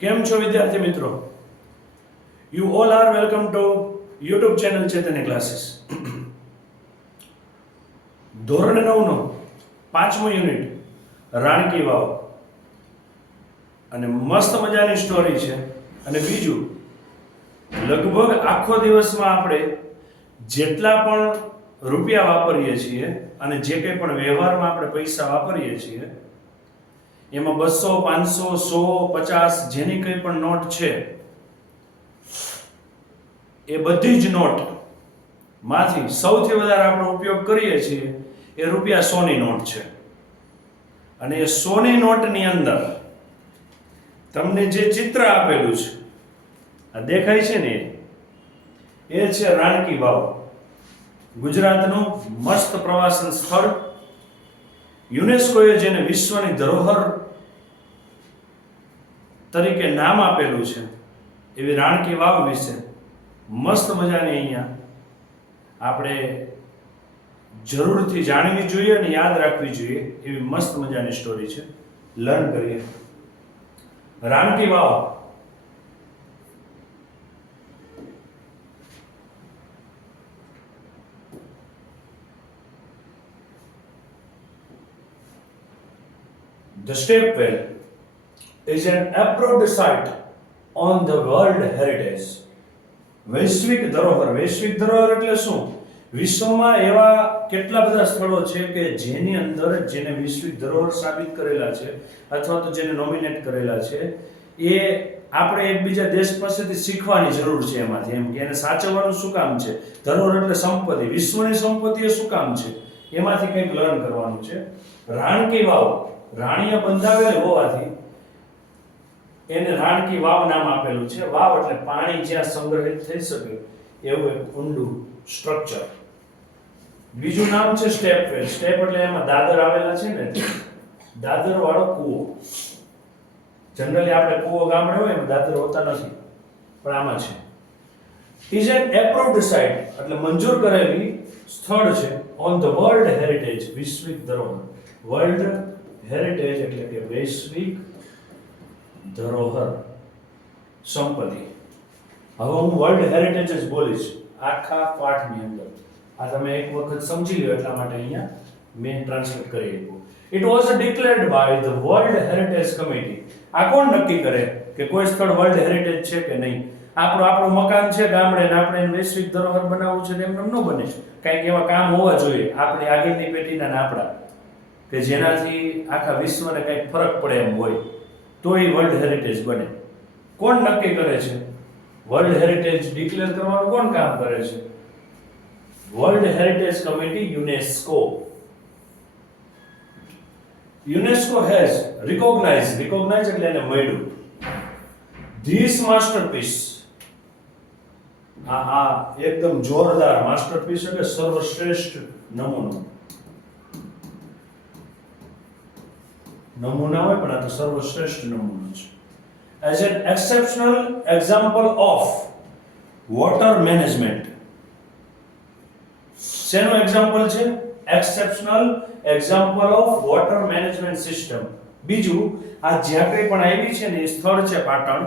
કેમ છો વિદ્યાર્થી મિત્રો? You all are welcome to YouTube channel Chetan classes. ધોરણ 9 નો 5મો યુનિટ રાણકી વાવ અને મસ્ત મજાની સ્ટોરી છે. અને બીજું, લગભગ આખો દિવસમાં આપણે જેટલા પણ રૂપિયા વાપરીએ છીએ અને જે કંઈ પણ વ્યવહારમાં આપણે પૈસા વાપરીએ છીએ એમાં 200, 500, 100, 50 જેની કંઈ પણ નોટ છે એ બધી જ નોટ માંથી સૌથી વધારે આપણે ઉપયોગ કરીએ છીએ એ રૂપિયા 100 ની નોટ છે. અને એ 100 ની નોટની અંદર તમને જે ચિત્ર આપેલું છે આ દેખાય છે ને એ છે રાણકી વાવ, ગુજરાતનું મસ્ત પ્રવાસન સ્થળ. યુનેસ્કોએ જેને વિશ્વની ધરોહર તરીકે નામ આપેલું છે એવી રાણકી વાવ વિશે મસ્ત મજાની અહીંયા આપણે જરૂરથી જાણવી જોઈએ અને યાદ રાખવી જોઈએ એવી મસ્ત મજાની સ્ટોરી છે. લર્ન કરીએ. રાણકી વાવ The Stepwell is an approved site on the World Heritage. વૈશ્વિક ધરોહર. વૈશ્વિક ધરોહર એટલે શું? વિશ્વમાં એવા કેટલા બધા સ્થળો છે કે જેની અંદર જેને વૈશ્વિક ધરોહર સાબિત કરેલા છે અથવા તો જેને નોમિનેટ કરેલા છે એ આપણે એકબીજા દેશ પાસેથી શીખવાની જરૂર છે એમાંથી. એમ કે એને સાચવવાનું શું કામ છે? ધરોહર એટલે સંપત્તિ, વિશ્વની સંપત્તિ એ શું કામ છે? એમાંથી કંઈક લર્ન કરવાનું છે. રાણકી વાવ રાણીએ બંધાવેલી હોવાથી એને રાણકી વાવ નામ આપેલું છે. વાવ એટલે પાણી જ્યાં સંગ્રહિત થઈ શકે એવું એક ઊંડું સ્ટ્રક્ચર. બીજું નામ છે સ્ટેપવેલ. સ્ટેપ એટલે એમાં દાદર આવેલા છે ને, દાદર વાળો કૂવો. જનરલી આપણે કૂવો ગામડે હોય એમાં દાદર હોતા નથી, પણ આમાં છે. ઇઝ એન એપ્રુવ્ડ સાઇટ એટલે મંજૂર કરેલી સ્થળ છે ઓન ધ વર્લ્ડ હેરિટેજ, વૈશ્વિક ધરોહર. વર્લ્ડ હેરિટેજ એટલે કે વૈશ્વિક ધરોહર સંપત્તિ. હવે હું વર્લ્ડ હેરિટેજ જ બોલીશ આખા પાઠની અંદર. આ તમે એક વખત સમજી લો એટલા માટે અહીંયા મેં ટ્રાન્સલેટ કરી આપ્યું. It was declared by the World Heritage Committee. આ કોણ નક્કી કરે કે કોઈ સ્થળ વર્લ્ડ હેરિટેજ છે કે નહીં? આપણું મકાન છે ગામડે ને આપણે એને વૈશ્વિક ધરોહર બનાવવું છે એમ ન બને. કંઈક એવા કામ હોવા જોઈએ આપણી આગળની પેઢીના ને આપણા કે જેનાથી આખા વિશ્વને કંઈક ફરક પડે એમ હોય તો એ વર્લ્ડ હેરિટેજ બને. કોણ નક્કી કરે છે? વર્લ્ડ હેરિટેજ ડિક્લેર કરવાનું કોણ કામ કરે છે? World Heritage committee, UNESCO. UNESCO has recognise એટલે એને મળ્યું ધીસ માસ્ટરપીસ. આ એકદમ જોરદાર માસ્ટરપીસ એટલે સર્વશ્રેષ્ઠ નમૂનો. નમૂના હોય પણ આ તો સર્વશ્રેષ્ઠ નમૂનો છે. As an exceptional example of water management. શેનું એક્ઝામ્પલ છે? Exceptional example of water management system. બીજું, આ જ્યાં કંઈ પણ આવી છે ને એ સ્થળ છે પાટણ,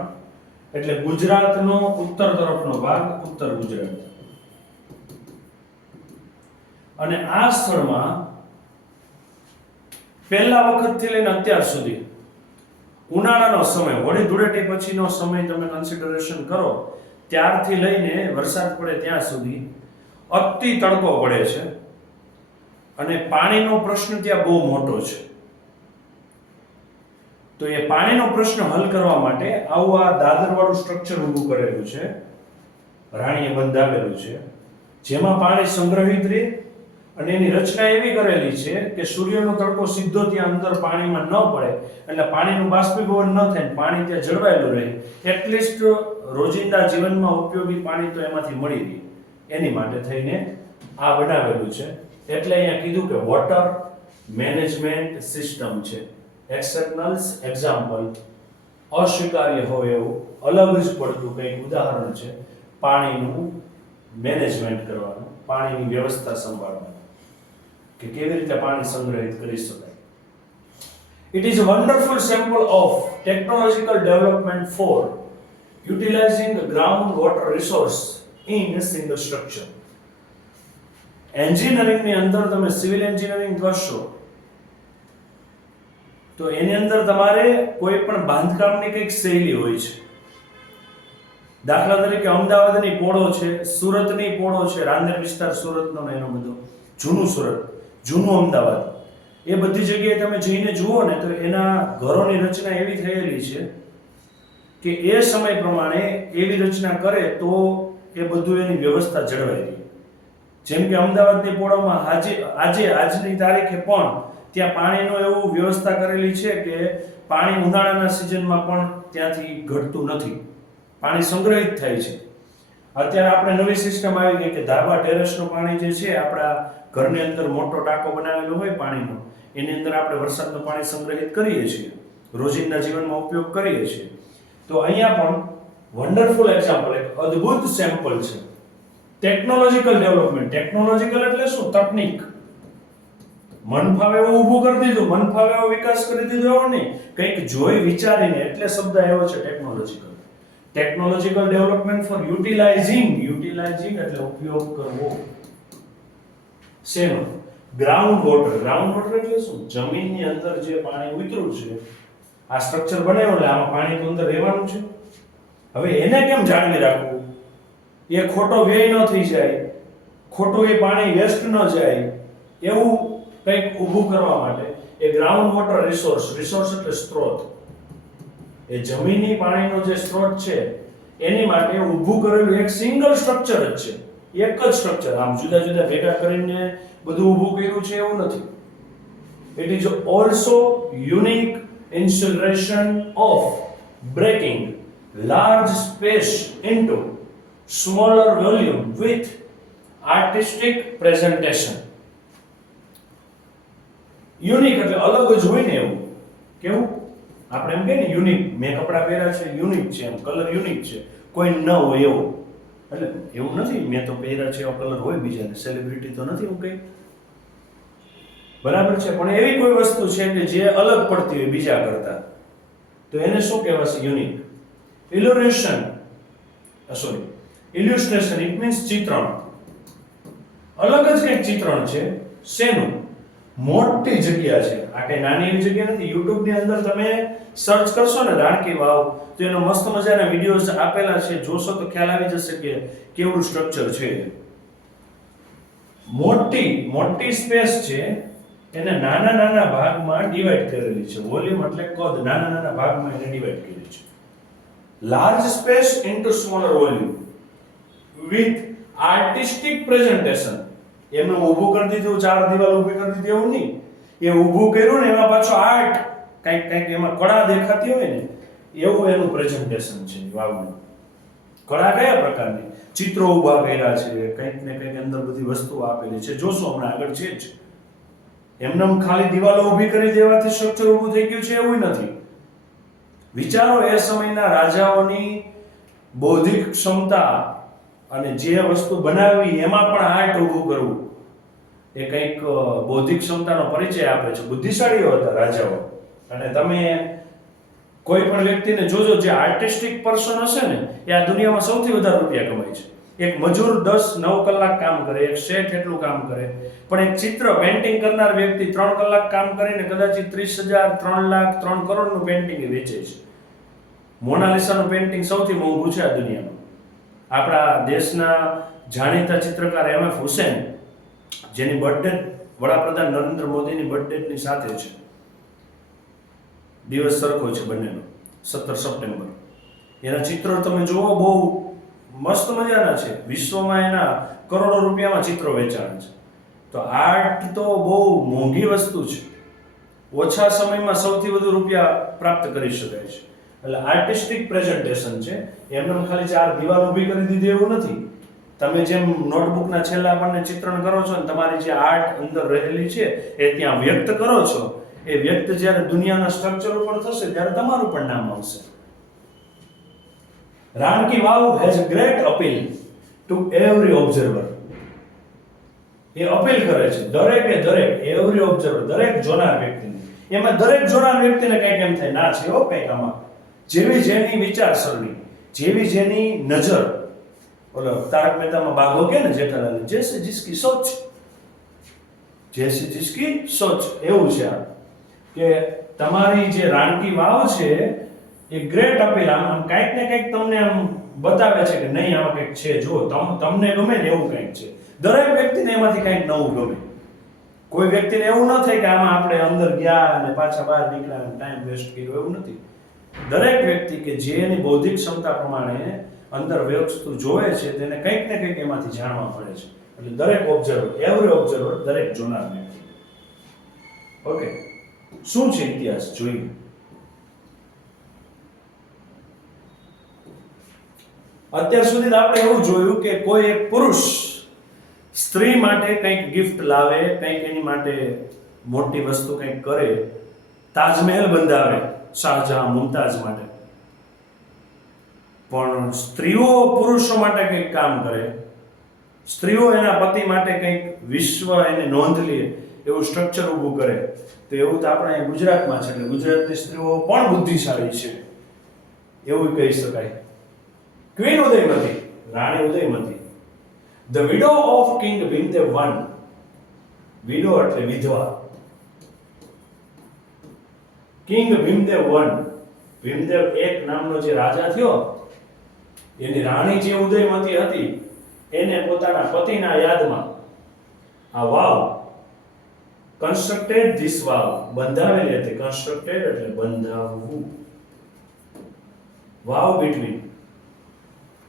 એટલે ગુજરાતનો ઉત્તર તરફનો ભાગ, ઉત્તર ગુજરાત. અને આ સ્થળમાં પહેલા વખતથી લઈને અત્યાર સુધી ઉનાળાનો સમય, હોળી ધૂળેટી પછીનો સમય તમે કન્સિડરેશન કરો ત્યારથી લઈને વરસાદ પડે ત્યાં સુધી અતિ તડકો પડે છે અને પાણીનો પ્રશ્ન ત્યાં બહુ મોટો છે. તો એ પાણીનો પ્રશ્ન હલ કરવા માટે આવું આ દાદરવાળું સ્ટ્રક્ચર ઊભું કરેલું છે, રાણીએ બંધાવેલું છે, જેમાં પાણી સંગ્રહિત રહે. અને એની રચના એવી કરેલી છે કે સૂર્યનો તડકો સીધો ત્યાં અંદર પાણીમાં ન પડે એટલે પાણીનું બાષ્પીભવન ન થાય, પાણી ત્યાં જળવાયેલું રહે. એટલીસ્ટ રોજિંદા જીવનમાં ઉપયોગી પાણી તો એમાંથી મળી રહે. એની માટે થઈને આ બનાવેલું છે. એટલે અહીંયા કીધું કે વોટર મેનેજમેન્ટ સિસ્ટમ છે. એક્સેપ્શનલ એક્ઝામ્પલ, અસ્વીકાર્ય હોય એવું અલગ જ પડતું કંઈક ઉદાહરણ છે પાણીનું મેનેજમેન્ટ કરવાનું, પાણીની વ્યવસ્થા સંભાળવાની, કે કેવી રીતે પાણી સંગ્રહિત કરી શકાય. It is a wonderful sample of technological development for utilizing the groundwater resource in a single structure. એન્જિનિયરિંગની અંદર તમે સિવિલ એન્જિનિયરિંગ કરશો તો એની અંદર તમારે કોઈ પણ બાંધકામની કંઈક શૈલી હોય છે. દાખલા તરીકે અમદાવાદની પોળો છે, સુરતની પોળો છે, રાંદેર વિસ્તાર સુરતનો ને એનો બધો જૂનું સુરત, જૂનું અમદાવાદ, એ બધી જગ્યાએ તમે જઈને જુઓ ને તો એના ઘરોની રચના એવી થયેલી છે કે એ સમય પ્રમાણે એવી રચના કરે તો એ બધું એની વ્યવસ્થા જળવાઈ રહી. જેમ કે અમદાવાદની પોળોમાં આજની તારીખે પણ ત્યાં પાણીનું એવું વ્યવસ્થા કરેલી છે કે પાણી ઉનાળાના સિઝનમાં પણ ત્યાંથી ઘટતું નથી, પાણી સંગ્રહિત થાય છે. અત્યારે આપણે નવી સિસ્ટમ આવી ગઈ કે ધાબા ટેરેસનું પાણી જે છે આપણા ઘરની અંદર મોટો ટાંકો બનાવેલો હોય પાણીનો, એની અંદર આપણે વરસાદનું પાણી સંગ્રહિત કરીએ છીએ, રોજિંદા જીવનમાં ઉપયોગ કરીએ છીએ. તો અહીંયા પણ વન્ડરફુલ એક્ઝામ્પલ, એક અદ્ભુત સેમ્પલ છે ટેકનોલોજીકલ ડેવલપમેન્ટ. ટેકનોલોજીકલ એટલે શું? તકનીક. મન ફાવે એવું ઊભું કરી દીધું, મન ફાવે એવો વિકાસ કરી દીધો એવો નહીં, કંઈક જોઈ વિચારીને, એટલે શબ્દ આવ્યો છે ટેકનોલોજીકલ. ટેકનોલોજીકલ ડેવલપમેન્ટ ફોર યુટિલાઇઝિંગ એટલે ઉપયોગ કરવો. શેનો? ગ્રાઉન્ડ વોટર એટલે શું? જમીનની અંદર જે પાણી ઉતર્યું છે, આ સ્ટ્રક્ચર બનાવ્યું એટલે આમાં પાણી તો અંદર રહેવાનું છે. હવે એને કેમ જાળવી રાખવું? એ ખોટો વ્યય ન થઈ જાય, ખોટું એ પાણી વેસ્ટ ન જાય, એવું કંઈક ઊભું કરવા માટે એ ગ્રાઉન્ડ વોટર રિસોર્સ એટલે સ્ત્રોત, એ જમીની પાણીનો જે સ્ત્રોત છે એની માટે ઊભું કરેલું એક સિંગલ સ્ટ્રક્ચર જ છે. એક જ સ્ટ્રક્ચર, આમ જુદા જુદા ભેગા કરીને બધું ઊભું કર્યું છે એવું નથી. It is also unique insulation of breaking large space into smaller volume with artistic presentation. Unique એટલે અલગ જ હોય ને એવું. કેવું? આપણે એમ કહીએ ને યુનિક, મેં કપડાં પહેર્યા છે યુનિક છે, એમ કલર યુનિક છે, કોઈ ન હોય એવું. એટલે એવું નથી મેં તો પહેર્યા છે એવો કલર હોય બીજાને, સેલિબ્રિટી તો નથી એવું કંઈ, બરાબર છે. પણ એવી કોઈ વસ્તુ છે કે જે અલગ પડતી હોય બીજા કરતા, તો એને શું કહેવાશે? યુનિક. ઇલ્યુસ્ટ્રેશન ઇટ મીન્સ ચિત્રણ. અલગ જ કંઈક ચિત્રણ છે. શેનું? મોટી જગ્યા છે, આ કઈ નાની એવી જગ્યા નથી. યુટ્યુબ ની અંદર તમે સર્ચ કરશો ને રાણકી વાવ તો એનો મસ્ત મજાના વિડિયોઝ આપેલા છે, જોશો તો ખ્યાલ આવી જશે કે કેવું સ્ટ્રક્ચર છે. મોટી સ્પેસ છે, એને નાના નાના ભાગમાં ડિવાઈડ કરેલી છે. વોલ્યુમ એટલે કદ, નાના નાના ભાગમાં એને ડિવાઈડ કરી છે. Large space into smaller volume with artistic presentation. એમને ઊભું કરી દીધું, ચાર દિવાલ ઊભી કરી દીધી એવું નહીં. એ ઊભું કર્યું ને એમાં પાછો આર્ટ, કંઈક એમાં કળા દેખાતી હોય ને એવું એનું પ્રેઝન્ટેશન છે. વાવનું કળા કયા પ્રકારની? ચિત્રો ઊભા કર્યા છે, કંઈક ને કંઈક અંદર બધી વસ્તુઓ આપેલી છે. જોશો હમણાં આગળ છે જ. એમને ખાલી દિવાલો ઊભી કરી દેવાથી સ્ટ્રક્ચર ઊભું થઈ ગયું છે એવું નથી. વિચારો એ સમયના રાજાઓની બૌદ્ધિક ક્ષમતા અને જે વસ્તુ બનાવવી એમાં પણ આર્ટ ઊભું કરવું એ કંઈક બૌદ્ધિક ક્ષમતાનો પરિચય આપે છે. બુદ્ધિશાળીઓ હતા રાજાઓ. અને તમે કોઈ પણ વ્યક્તિને જોજો જે આર્ટિસ્ટિક પર્સન હશે ને એ આ દુનિયામાં સૌથી વધારે રૂપિયા કમાય છે. એક મજૂર 10-9 કલાક કામ કરે, એક શેઠ એટલું કામ કરે, પણ એક ચિત્ર પેઇન્ટિંગ કરનાર વ્યક્તિ 3 કલાક કામ કરીને કદાચ 30,000, 3 લાખ, 3 કરોડનું પેઇન્ટિંગ વેચે છે. મોનાલિસાનું પેઇન્ટિંગ સૌથી મોંઘું છે આ દુનિયામાં. આપણા દેશના જાણીતા ચિત્રકાર એમ.એફ. હુસૈન, જેની બર્થડે વડાપ્રધાન નરેન્દ્ર મોદીની બર્થડેની સાથે છે, દિવસ સરખો છે બંનેનો, 17 સપ્ટેમ્બર. એના ચિત્રો તમે જુઓ, બહુ મસ્ત મજાના છે. વિશ્વમાં એના કરોડો રૂપિયામાં ચિત્રો વેચાણા છે. તો આર્ટ તો બહુ મોંઘી વસ્તુ છે, ઓછા સમયમાં સૌથી વધુ રૂપિયા પ્રાપ્ત કરી શકાય છે. એટલે આર્ટિસ્ટિક પ્રેઝન્ટેશન છે. એમને ખાલી 4 દિવાલ ઊભી કરી દીધી એવું નથી. તમે જેમ નોટબુકના છેલ્લા પાને ચિત્રણ કરો છો ને તમારી જે આર્ટ અંદર રહેલી છે એ ત્યાં વ્યક્ત કરો છો, એ વ્યક્ત જ્યારે દુનિયાના સ્ટ્રક્ચર ઉપર થશે ત્યારે તમારું પણ નામ આવશે. રાણકી વાવ has great appeal two every observer. A appeal કરે છે દરેક એવરી ઓબ્ઝર્વર, દરેક જોનાર વ્યક્તિને. એમાં દરેક જોનાર વ્યક્તિને કંઈક એમ થાય, ના છે હો કંઈક આમાં, જેવી જેની વિચારસરણી, જેવી જેની નજર. ઓલો તારક મહેતામાં બાઘો કે ને જેઠાલાલ, જૈસે જિસકી સોચ, જૈસે જિસકી સોચ, એવું છે આ કે તમારી જે રાણકી વાવ છે એ ગ્રેટ અપીલ, આમ કંઈક ને કંઈક તમને આમ બતાવે છે કે નહીં આમાં કંઈક છે, જો તમને ગમે ને એવું કંઈક છે. દરેક વ્યક્તિને એમાંથી કંઈક નવું ગમે. કોઈ વ્યક્તિને એવું ન થાય કે આમાં આપણે અંદર ગયા અને પાછા બહાર નીકળ્યા અને ટાઈમ વેસ્ટ કર્યો, એવું નથી. દરેક વ્યક્તિ કે જે એની બૌદ્ધિક ક્ષમતા પ્રમાણે અંદર વસ્તુ જોવે છે તેને કંઈક ને કંઈક એમાંથી જાણવા મળે છે. એટલે દરેક ઓબ્ઝર્વર, એવરી ઓબ્ઝર્વર, દરેક જોનાર વ્યક્તિ. ઓકે, શું છે ઇતિહાસ જોઈએ. અત્યાર સુધી આપણે એવું જોયું કે કોઈ એક પુરુષ સ્ત્રી માટે કંઈક ગિફ્ટ લાવે, કંઈક એની માટે મોટી વસ્તુ કંઈક કરે, તાજમહેલ બંધાવે શાહજહાં મુમતાઝ માટે. પણ સ્ત્રીઓ પુરુષો માટે કંઈક કામ કરે, સ્ત્રીઓ એના પતિ માટે કંઈક વિશ્વ એને નોંધ લે એવું સ્ટ્રક્ચર ઊભું કરે. તો એવું તો આપણે અહીં ગુજરાતમાં છે, એટલે ગુજરાતની સ્ત્રીઓ પણ બુદ્ધિશાળી છે એવું કહી શકાય. Queen Udayamati, Rani Udayamati, the widow of king Bhimdev I. Widow એટલે વિધવા. કિંગ ભીમદેવ I, ભીમદેવ એક નામનો જે રાજા થયો, એની રાણી જે ઉદયમતી હતી એને પોતાના પતિના યાદમાં આ વાવ, કન્સ્ટ્રક્ટેડ ધીસ વાવ, બંધાવેલી હતી. કન્સ્ટ્રક્ટેડ એટલે બંધાવવું. વાવ between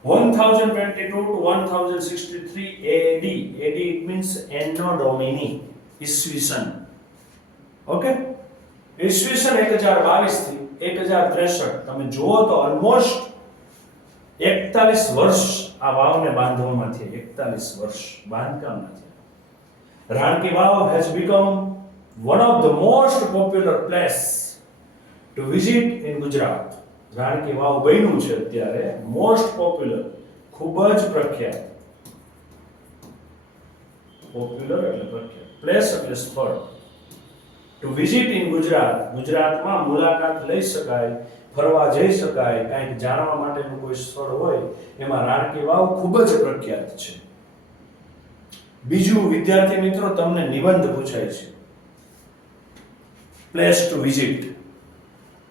1022 to 1063 AD. AD it means Anno Domini, ઈસવીસન. ઓકે, ઈસવીસન 1022 થી 1063. તમે જુઓ તો ઓલમોસ્ટ 41 વર્ષ આ વાવને બાંધવામાં છે. 41 વર્ષ બાંધકામના છે. રાણકી વાવ has become one of the most popular place to visit in Gujarat. રાણકી વાવ બન્યું છે અત્યારે મોસ્ટ પોપ્યુલર, ખૂબ જ પ્રખ્યાત. પોપ્યુલર એટલે પ્રખ્યાત, પ્લેસ એટલે સ્થળ. ટુ વિઝિટ ઇન ગુજરાત, ગુજરાતમાં મુલાકાત લઈ શકાય, ફરવા જઈ શકાય, કંઈક જાણવા માટેનું કોઈ સ્થળ હોય એમાં રાણકી વાવ ખૂબ જ પ્રખ્યાત છે. બીજું વિદ્યાર્થી મિત્રો, તમને નિબંધ પૂછાય છે. Place to visit,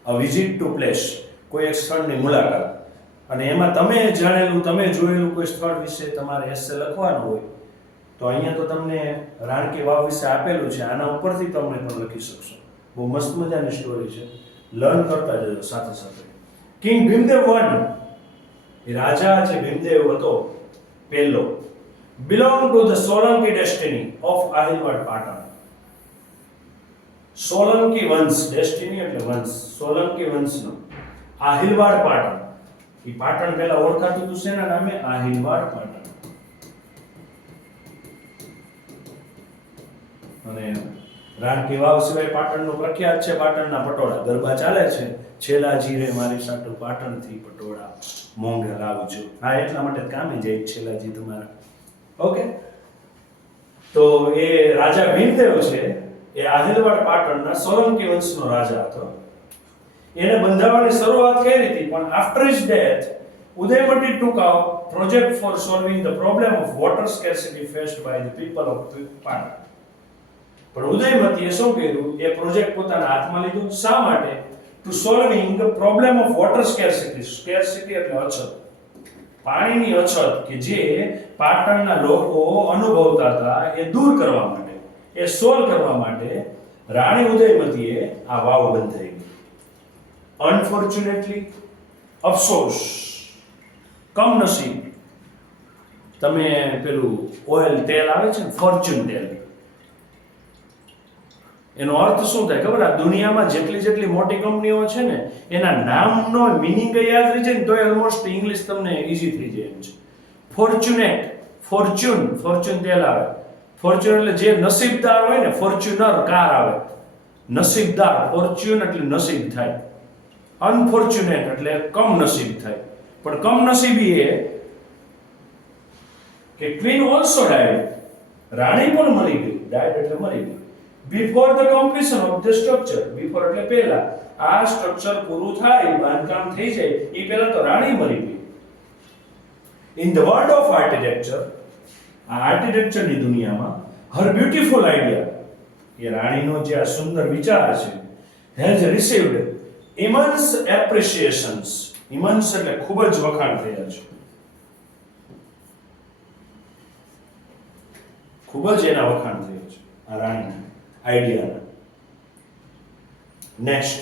a visit to place, કોઈ એક સ્થળની મુલાકાત, અને એમાં તમે જાણેલું, તમે જોયેલું કોઈ સ્થળ વિશે તમારે એસે લખવાનું હોય તો અહીંયા તો તમને રાણકી વાવ વિશે આપેલું છે, આના ઉપરથી તમે પણ લખી શકશો. બહુ મસ્ત મજાની સ્ટોરી છે, લર્ન કરતા જજો સાથે સાથે. કિંગ ભીમદેવ I, એ રાજા જે ભીમદેવ હતો પહેલો, belong to the Solanki dynasty of Ahilwad Patan. Solanki વંશ, ડેસ્ટિની એટલે વંશ, સોલંકી વંશનો આહિલવાડ પાટણ. એ પાટણ પહેલા ઓળખાતું હતું શેના નામે? આહિલવાડ પાટણ. અને રાણકી વાવ સિવાય પાટણનું પ્રખ્યાત છે પાટણના પટોળા. ગરબા ચાલે છે, છેલાજી રે મારી સાટુ પાટણથી પટોળા મોંઘે લાવજો. હા, એટલા માટે કામે જાય છેલાજી તમારા. ઓકે, તો એ રાજા ભીમદેવ છે, એ આહિલવાડ પાટણના સોલંકી વંશનો રાજા હતો. એને બંધાવવાની શરૂઆત કરી હતી, પણ after his death Udayamati took a project for solving the problem of water scarcity faced by the people of Patan. પણ ઉદયમતીએ શું કર્યું? એ પ્રોજેક્ટ પોતાના હાથમાં લીધો. શા માટે? To solving the problem of water scarcity. Scarcity એટલે અછત, પાણીની અછત કે જે પાટણના લોકો અનુભવતા હતા, એ દૂર કરવા માટે, એ સોલ્વ કરવા માટે રાણી ઉદયમતીએ આ વાવ બંધાવી. અનફોર્ચ્યુનેટલી, અફસોસ, કમનસીબ, તમે પેલું ઓઇલ તેલ આવે છે ને, ફોર્ચ્યુન તેલ, એનો અર્થ શું થાય ખબર? આ દુનિયામાં જેટલી મોટી કંપનીઓ છે ને એના નામનો મિનિંગ યાદ રહી જાય ને તો ઓલમોસ્ટ ઇંગ્લિશ તમને ઈઝી થઈ જાય એમ છે. ફોર્ચ્યુનેટ, ફોર્ચ્યુન તેલ આવે. ફોર્ચ્યુન એટલે જે નસીબદાર હોય ને, ફોર્ચ્યુનર કાર આવે, નસીબદાર, ફોર્ચ્યુન એટલે નસીબ થાય, અનફોર્ચ્યુનેટ એટલે કમ નસીબ થાય. પણ કમ નસીબી એ કે ક્વીન ઓલ્સો ડાઈડ, રાણી પણ મરી ગઈ. ડાઈડ એટલે મરી ગઈ. Before the completion of the structure, before એટલે પહેલા, આ સ્ટ્રક્ચર પૂરું થાય, બાંધકામ થઈ જાય એ પહેલા તો રાણી મરી ગઈ. In the world of architecture, આ આર્કિટેક્ચરની દુનિયામાં, હર બ્યુટીફુલ આઈડિયા, એ રાણીનો જે આ સુંદર વિચાર છે, હેઝ રિસીવ્ડ ઇમન્સ એપ્રિસિએશન્સ, ઇમન્સ એટલે ખૂબ જ વખાણ થયા છે, ખૂબ જ એના વખાણ થયા છે આ રાણીના આઈડિયાના. Next,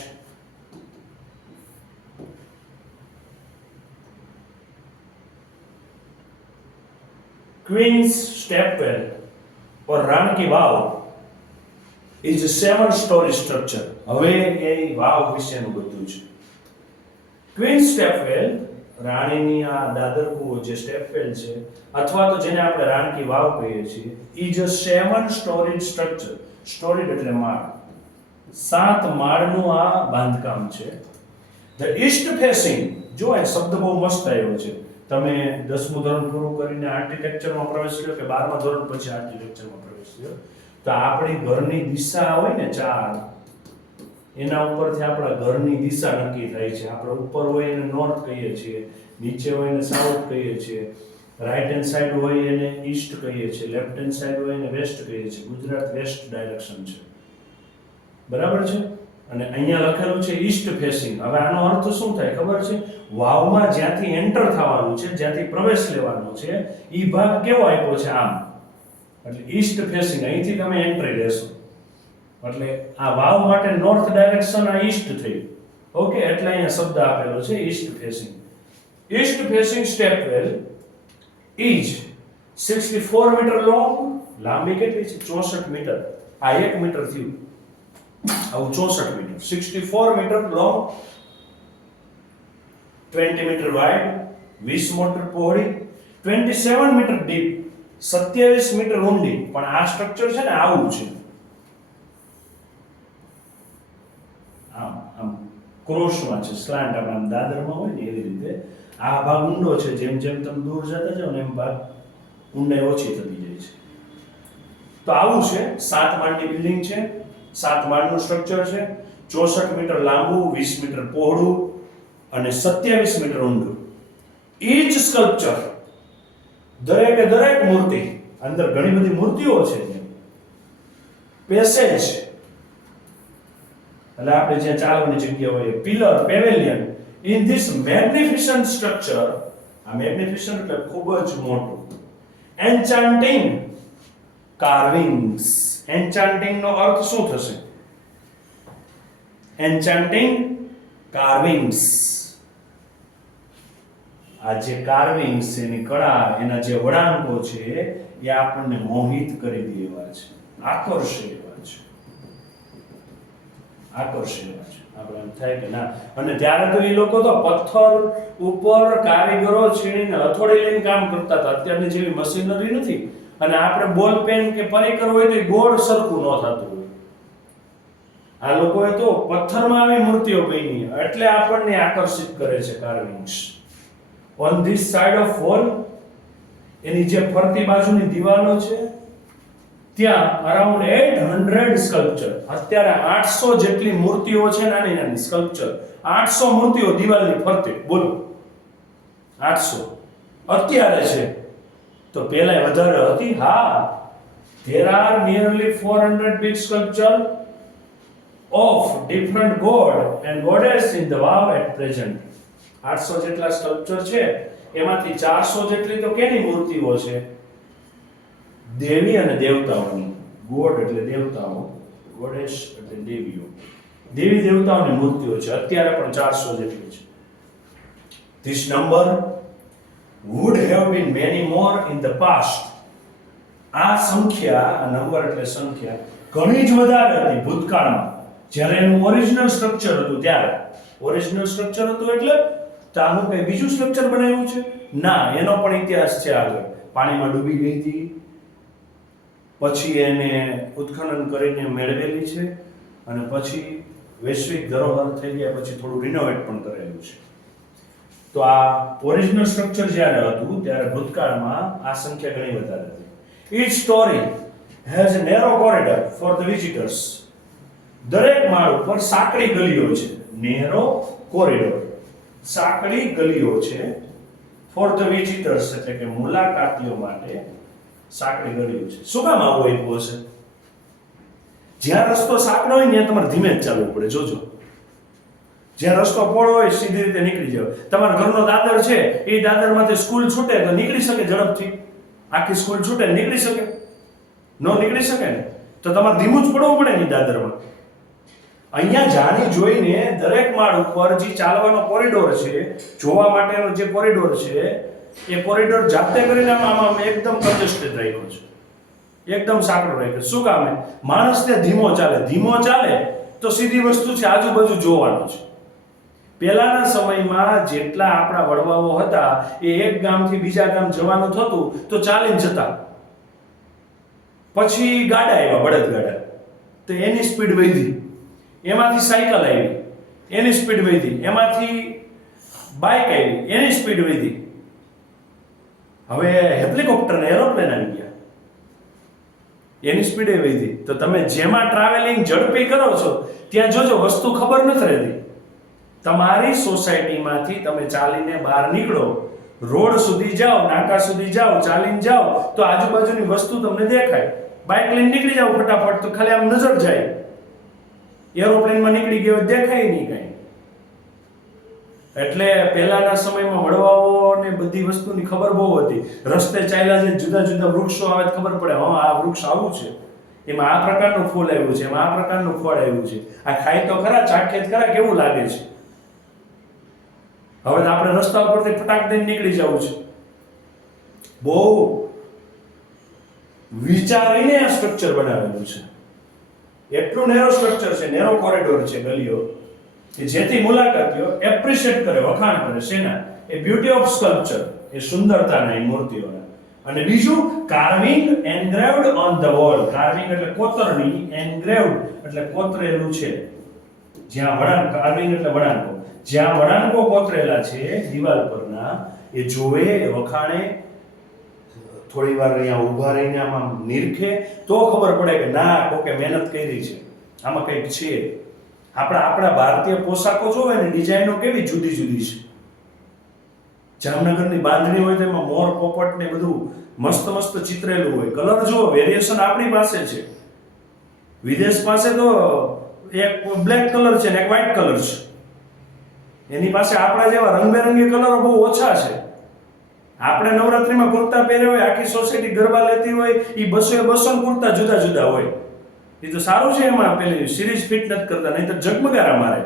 queen's stepwell or Rani ki Vav is a 7-story structure. હવે એ વાવ વિશેનું બધું છે. ક્વીન સ્ટેપવેલ, રાણીની આ દાદર કૂવો જે સ્ટેપવેલ છે, અથવા તો જેને આપણે રાણ કી વાવ કહીએ છીએ, is a 7-story structure. સ્ટોરીડ એટલે માળ, 7 માળનું આ બાંધકામ છે. The east facing, જો આ શબ્દ બહુ મસ્ત આવ્યો છે. તમે 10મું ધોરણ પૂરું કરીને આર્કિટેક્ચરમાં પ્રવેશ લ્યો કે 12મા ધોરણ પછી આર્કિટેક્ચરમાં પ્રવેશ લ્યો, તો આપણી ઘરની દિશા હોય ને 4, એના ઉપરથી આપણા ઘરની દિશા નક્કી થાય છે. આપણે ઉપર હોય એને નોર્થ કહીએ છીએ, નીચે હોય એને સાઉથ કહીએ છીએ, રાઈટ હેન્ડ સાઈડ હોય એને ઈસ્ટ કહીએ છીએ, લેફ્ટ હેન્ડ સાઈડ હોય એને વેસ્ટ કહીએ છીએ. ગુજરાત વેસ્ટ ડાયરેક્શન છે, બરાબર છે. અને અહીંયા લખેલું છે ઈસ્ટ ફેસિંગ. હવે આનો અર્થ શું થાય ખબર છે? વાવમાં જ્યાંથી એન્ટર થવાનું છે, જ્યાંથી પ્રવેશ લેવાનો છે, ઈ ભાગ કેવો આપ્યો છે? આમ, એટલે ઈસ્ટ ફેસિંગ, અહીંથી તમે એન્ટ્રી લેશો. એટલે આ વાવ માટે નોર્થ ડાયરેક્શન આ ઈસ્ટ થઈ. ઓકે, એટલે અહીંયા શબ્દ આપેલો છે east facing. East facing stepwell is 64 metre long. લાંબી કેટલી છે? 64 મીટર. આ 1 મીટર થયું, આવું 64 metre. 64 metre long, 20 metre wide, 20 metre પહોળી, 27 મીટર ડીપ, 27 મીટર ઊંડી. પણ આ સ્ટ્રક્ચર છે ને આવું છે, આમ આમ ક્રોસમાં છે, સ્લાન્ટ આમ દાદરમાં હોય ને એવી રીતે. આ ભાગ ઊંડો છે, જેમ જેમ તમે દૂર જતા જાઓ ને એમ ભાગ ઊંડાઈ ઓછી થતી જાય છે. તો આવું છે, 7 માળની બિલ્ડિંગ છે, 7 માળનું સ્ટ્રક્ચર છે, 64 મીટર લાંબુ, 20 મીટર પહોળું અને 27 મીટર ઊંડું. ઈચ સ્કલ્પચર, દરેકે દરેક મૂર્તિ, અંદર ઘણી બધી મૂર્તિઓ છે. પેસેજ એટલે આપણે જ્યાં ચાલવાની જગ્યા હોય, pillar, pavilion. In this મેગ્નિફિસન્ટ structure, આ મેગ્નિફિસન્ટ એટલે ખૂબ જ મોટું. એન્ચાન્ટિંગ કાર્વિંગ્સ. એન્ચાન્ટિંગ નો અર્થ શું થશે? એન્ચાન્ટિંગ કાર્વિંગ્સ. આ જે કાર્વિંગ્સ છે, એની કળા, એના જે વળાંકો છે, એ આપણને મોહિત કરી દે એવા છે, આકર્ષે એવા છે, આકર્ષે એવા છે. આપણે એમ થાય કે ના. અને ત્યારે તો એ લોકો તો પથ્થર ઉપર કારીગરો છીણીને હથોડી લઈને કામ કરતા હતા. અત્યારની જેવી મશીનરી નથી. અને આપણે બોલ પેન કે પરિકર હોય તો ગોળ સરખું ન થતું હોય. આ લોકોએ તો પથ્થરમાં આવી મૂર્તિઓ બની, એટલે આપણને આકર્ષિત કરે છે carvings. On this side of wall, એની જે ફરતી બાજુની દિવાલો છે, ત્યાં અરાઉન્ડ 800 સ્કલ્પચર. અત્યારે 800 જેટલી મૂર્તિઓ છે, નાની નાની સ્કલ્પચર. 800 મૂર્તિઓ દિવાલની ફરતે. બોલો, 800 અત્યારે છે, તો પહેલા વધારે હતી. હા, there are nearly 400 big sculpture of different god and goddess in the wow at present. 800 જેટલા સ્કલ્પચર છે, એમાંથી 400 જેટલી તો કેની મૂર્તિઓ છે? દેવી અને દેવતાઓની. ગોડ એટલે દેવતાઓ, ગોડેસ એટલે દેવીઓ. દેવી દેવતાઓની મૂર્તિઓ છે. અત્યારે પણ 400 જેટલી છે. This number would have been many more in the past. આ સંખ્યા, આ નંબર એટલે સંખ્યા, ઘણી જ વધારે હતી ભૂતકાળમાં, જ્યારે એનું ઓરિજિનલ સ્ટ્રક્ચર હતું ત્યારે. ઓરિજિનલ સ્ટ્રક્ચર હતું એટલે તો આનું કઈ બીજું સ્ટ્રક્ચર બનાવ્યું છે? ના, એનો પણ ઇતિહાસ છે આગળ. પાણીમાં ડૂબી ગઈ હતી, પછી એને ઉત્ખનન કરીને મેળવેલી છે, અને પછી વૈશ્વિક ધરોહર થઈ ગયા પછી થોડું રિનોવેટ પણ કરેલું છે. તો આ ઓરિજિનલ સ્ટ્રક્ચર જ્યારે હતું ત્યારે ભૂતકાળમાં આ સંખ્યા ઘણી વધારે હતી. Each storey has a narrow corridor for the visitors. દરેક માળ ઉપર સાંકડી ગલીઓ છે. નેરો કોરિડોર, સાંકડી ગલીઓ છે. ફોર ધ વિઝિટર્સ એટલે કે મુલાકાતીઓ માટે સાંકડી ગલીઓ છે. શું કામ આવું આપ્યું હશે? જ્યાં રસ્તો સાંકડો હોય ત્યાં તમારે ધીમે જ ચાલવું પડે. જોજો, જ્યાં રસ્તો પહોળો હોય સીધી રીતે નીકળી જાવ. તમારા ઘરનો દાદર છે, એ દાદરમાંથી સ્કૂલ છૂટે તો નીકળી શકે ઝડપથી? આખી સ્કૂલ છૂટે નીકળી શકે? નો નીકળી શકે ને. તો તમારે ધીમું જ પડવું પડે ને દાદરમાં. અહીંયા જાણી જોઈને દરેક માળ ઉપર જે ચાલવાનો કોરિડોર છે, જોવા માટેનો જે કોરિડોર છે, એ કોરિડોર જાતે કરીને આમાં એકદમ કન્જેસ્ટેડ રાખ્યો છે, એકદમ સાંકડો રાખ્યો. શું કામ? માણસ ત્યાં ધીમો ચાલે તો સીધી વસ્તુ છે, આજુબાજુ જોવાનું છે. પહેલાના સમયમાં જેટલા આપણા વડવાઓ હતા એ એક ગામથી બીજા ગામ જવાનું થતું તો ચાલીને જતા. પછી ગાડા આવ્યા, બળદગાડા, તો એની સ્પીડ વધી, એમાંથી સાયકલ આવી, એની સ્પીડ વધી, એમાંથી બાઇક આવી, એની સ્પીડ વધી. હવે હેલિકોપ્ટર ને એરોપ્લેન આવી ગયા, એની સ્પીડ વધી. તો તમે જેમાં ટ્રાવેલિંગ ઝડપી કરો છો ત્યાં જોજો વસ્તુ ખબર નથી રહેતી. તમારી સોસાયટીમાંથી તમે ચાલીને બહાર નીકળો, રોડ સુધી જાઓ, નાકા સુધી જાઓ, ચાલીને જાઓ તો આજુબાજુની વસ્તુ તમને દેખાય. બાઇક લઈને નીકળી જાઓ ફટાફટ તો ખાલી આમ નજર જાય. એરોપ્લેનમાં નીકળી ગયો દેખાય નહીં કાંઈ. એટલે પહેલાના સમયમાં વડવાઓને બધી વસ્તુની ખબર બહુ હતી. રસ્તે ચાલ્યા છે, જુદા જુદા વૃક્ષો આવે ખબર પડે, હા આ વૃક્ષ આવું છે, એમાં આ પ્રકારનું ફૂલ આવ્યું છે, એમાં આ પ્રકારનું ફળ આવ્યું છે, આ ખાય તો ખરા, ચાખે ખરા, કેવું લાગે છે. હવે તો આપણે રસ્તા ઉપરથી ફટાક દઈને નીકળી જવું છે. બહુ વિચારીને આ સ્ટ્રક્ચર બનાવેલું છે. એટલું નેરો સ્ટ્રક્ચર છે, નેરો કોરિડોર છે, ગલીઓ, કે જેથી મુલાકાતીઓ એપ્રિશિએટ કરે, વખાણ કરે. શેના? એ બ્યુટી ઓફ સ્કલ્પચર, એ સુંદરતાના, એ મૂર્તિઓના. અને બીજું carving engraved on the wall. Carving એટલે કોતરણી, એન્ગ્રેવ્ડ એટલે કોતરેલું છે. જ્યાં વળાંક, કાર્વિંગ એટલે વળાંકો, જ્યાં વળાંકો કોતરેલા છે દિવાલ પરના, એ જોવે, એ વખાણે, થોડી વાર અહીંયા ઊભા રહીને આમાં નિરખે તો ખબર પડે કે ના, કોકે મહેનત કરી છે, આમાં કંઈક છે. આપણા ભારતીય પોશાકો જોવે ને, ડિઝાઇનો કેવી જુદી જુદી છે. જામનગરની બાંધણી હોય તો એમાં મોર, પોપટ ને બધું મસ્ત મસ્ત ચિતરેલું હોય. કલર જુઓ, વેરિએશન આપણી પાસે છે. વિદેશ પાસે તો એક બ્લેક કલર છે ને એક વ્હાઇટ કલર છે. એની પાસે આપણા જેવા રંગબેરંગી કલરો બહુ ઓછા છે. આપણે નવરાત્રીમાં કુર્તા પહેર્યા હોય, આખી સોસાયટી ગરબા લેતી હોય, એ 200 કુર્તા જુદા જુદા હોય. એ તો સારું છે, એમાં પેલી સિરીઝ ફિટ નથી કરતા, નહીં તો ઝગમગારા મારે.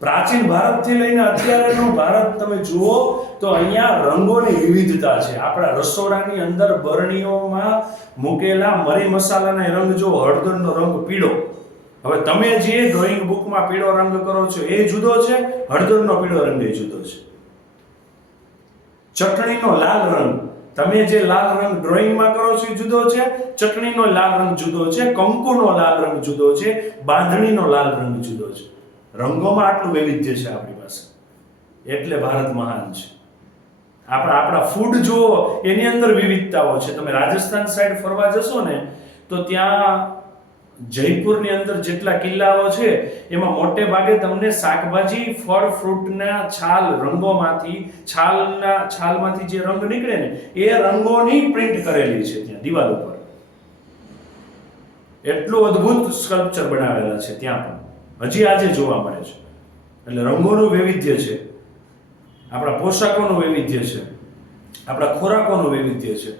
પ્રાચીન ભારતથી લઈને અત્યારનો ભારત તમે જુઓ તો અહીંયા રંગોની વિવિધતા છે. આપણા રસોડાની અંદર બરણીઓમાં મૂકેલા મરી મસાલાના રંગ જો, હળદરનો રંગ પીળો. હવે તમે જે ડ્રોઈંગ બુકમાં પીળો રંગ કરો છો એ જુદો છે, હળદરનો પીળો રંગ એ જુદો છે. ચટણીનો લાલ રંગ, તમે જે લાલ રંગ ડ્રોઈંગમાં કરો છો એ જુદો છે, ચટણીનો લાલ રંગ જુદો છે, કંકુનો લાલ રંગ જુદો છે, બાંધણીનો લાલ રંગ જુદો છે. રંગોમાં આટલું વૈવિધ્ય છે આપણી પાસે, એટલે ભારત મહાન છે. આપણા ફૂડ જુઓ, એની અંદર વિવિધતાઓ છે. તમે રાજસ્થાન સાઈડ ફરવા જશો ને તો ત્યાં જયપુરની અંદર જેટલા કિલ્લાઓ છે એમાં મોટે ભાગે તમને શાકભાજી, ફળ, ફ્રૂટના છાલ, રંગોમાંથી, છાલમાંથી જે રંગ નીકળે ને એ રંગોની પ્રિન્ટ કરેલી છે ત્યાં દિવાલ ઉપર. એટલું અદ્ભુત સ્કલ્પચર બનાવેલા છે ત્યાં પણ, હજી આજે જોવા મળે છે. એટલે રંગોનું વૈવિધ્ય છે, આપણા પોશાકોનું વૈવિધ્ય છે, આપણા ખોરાકોનું વૈવિધ્ય છે.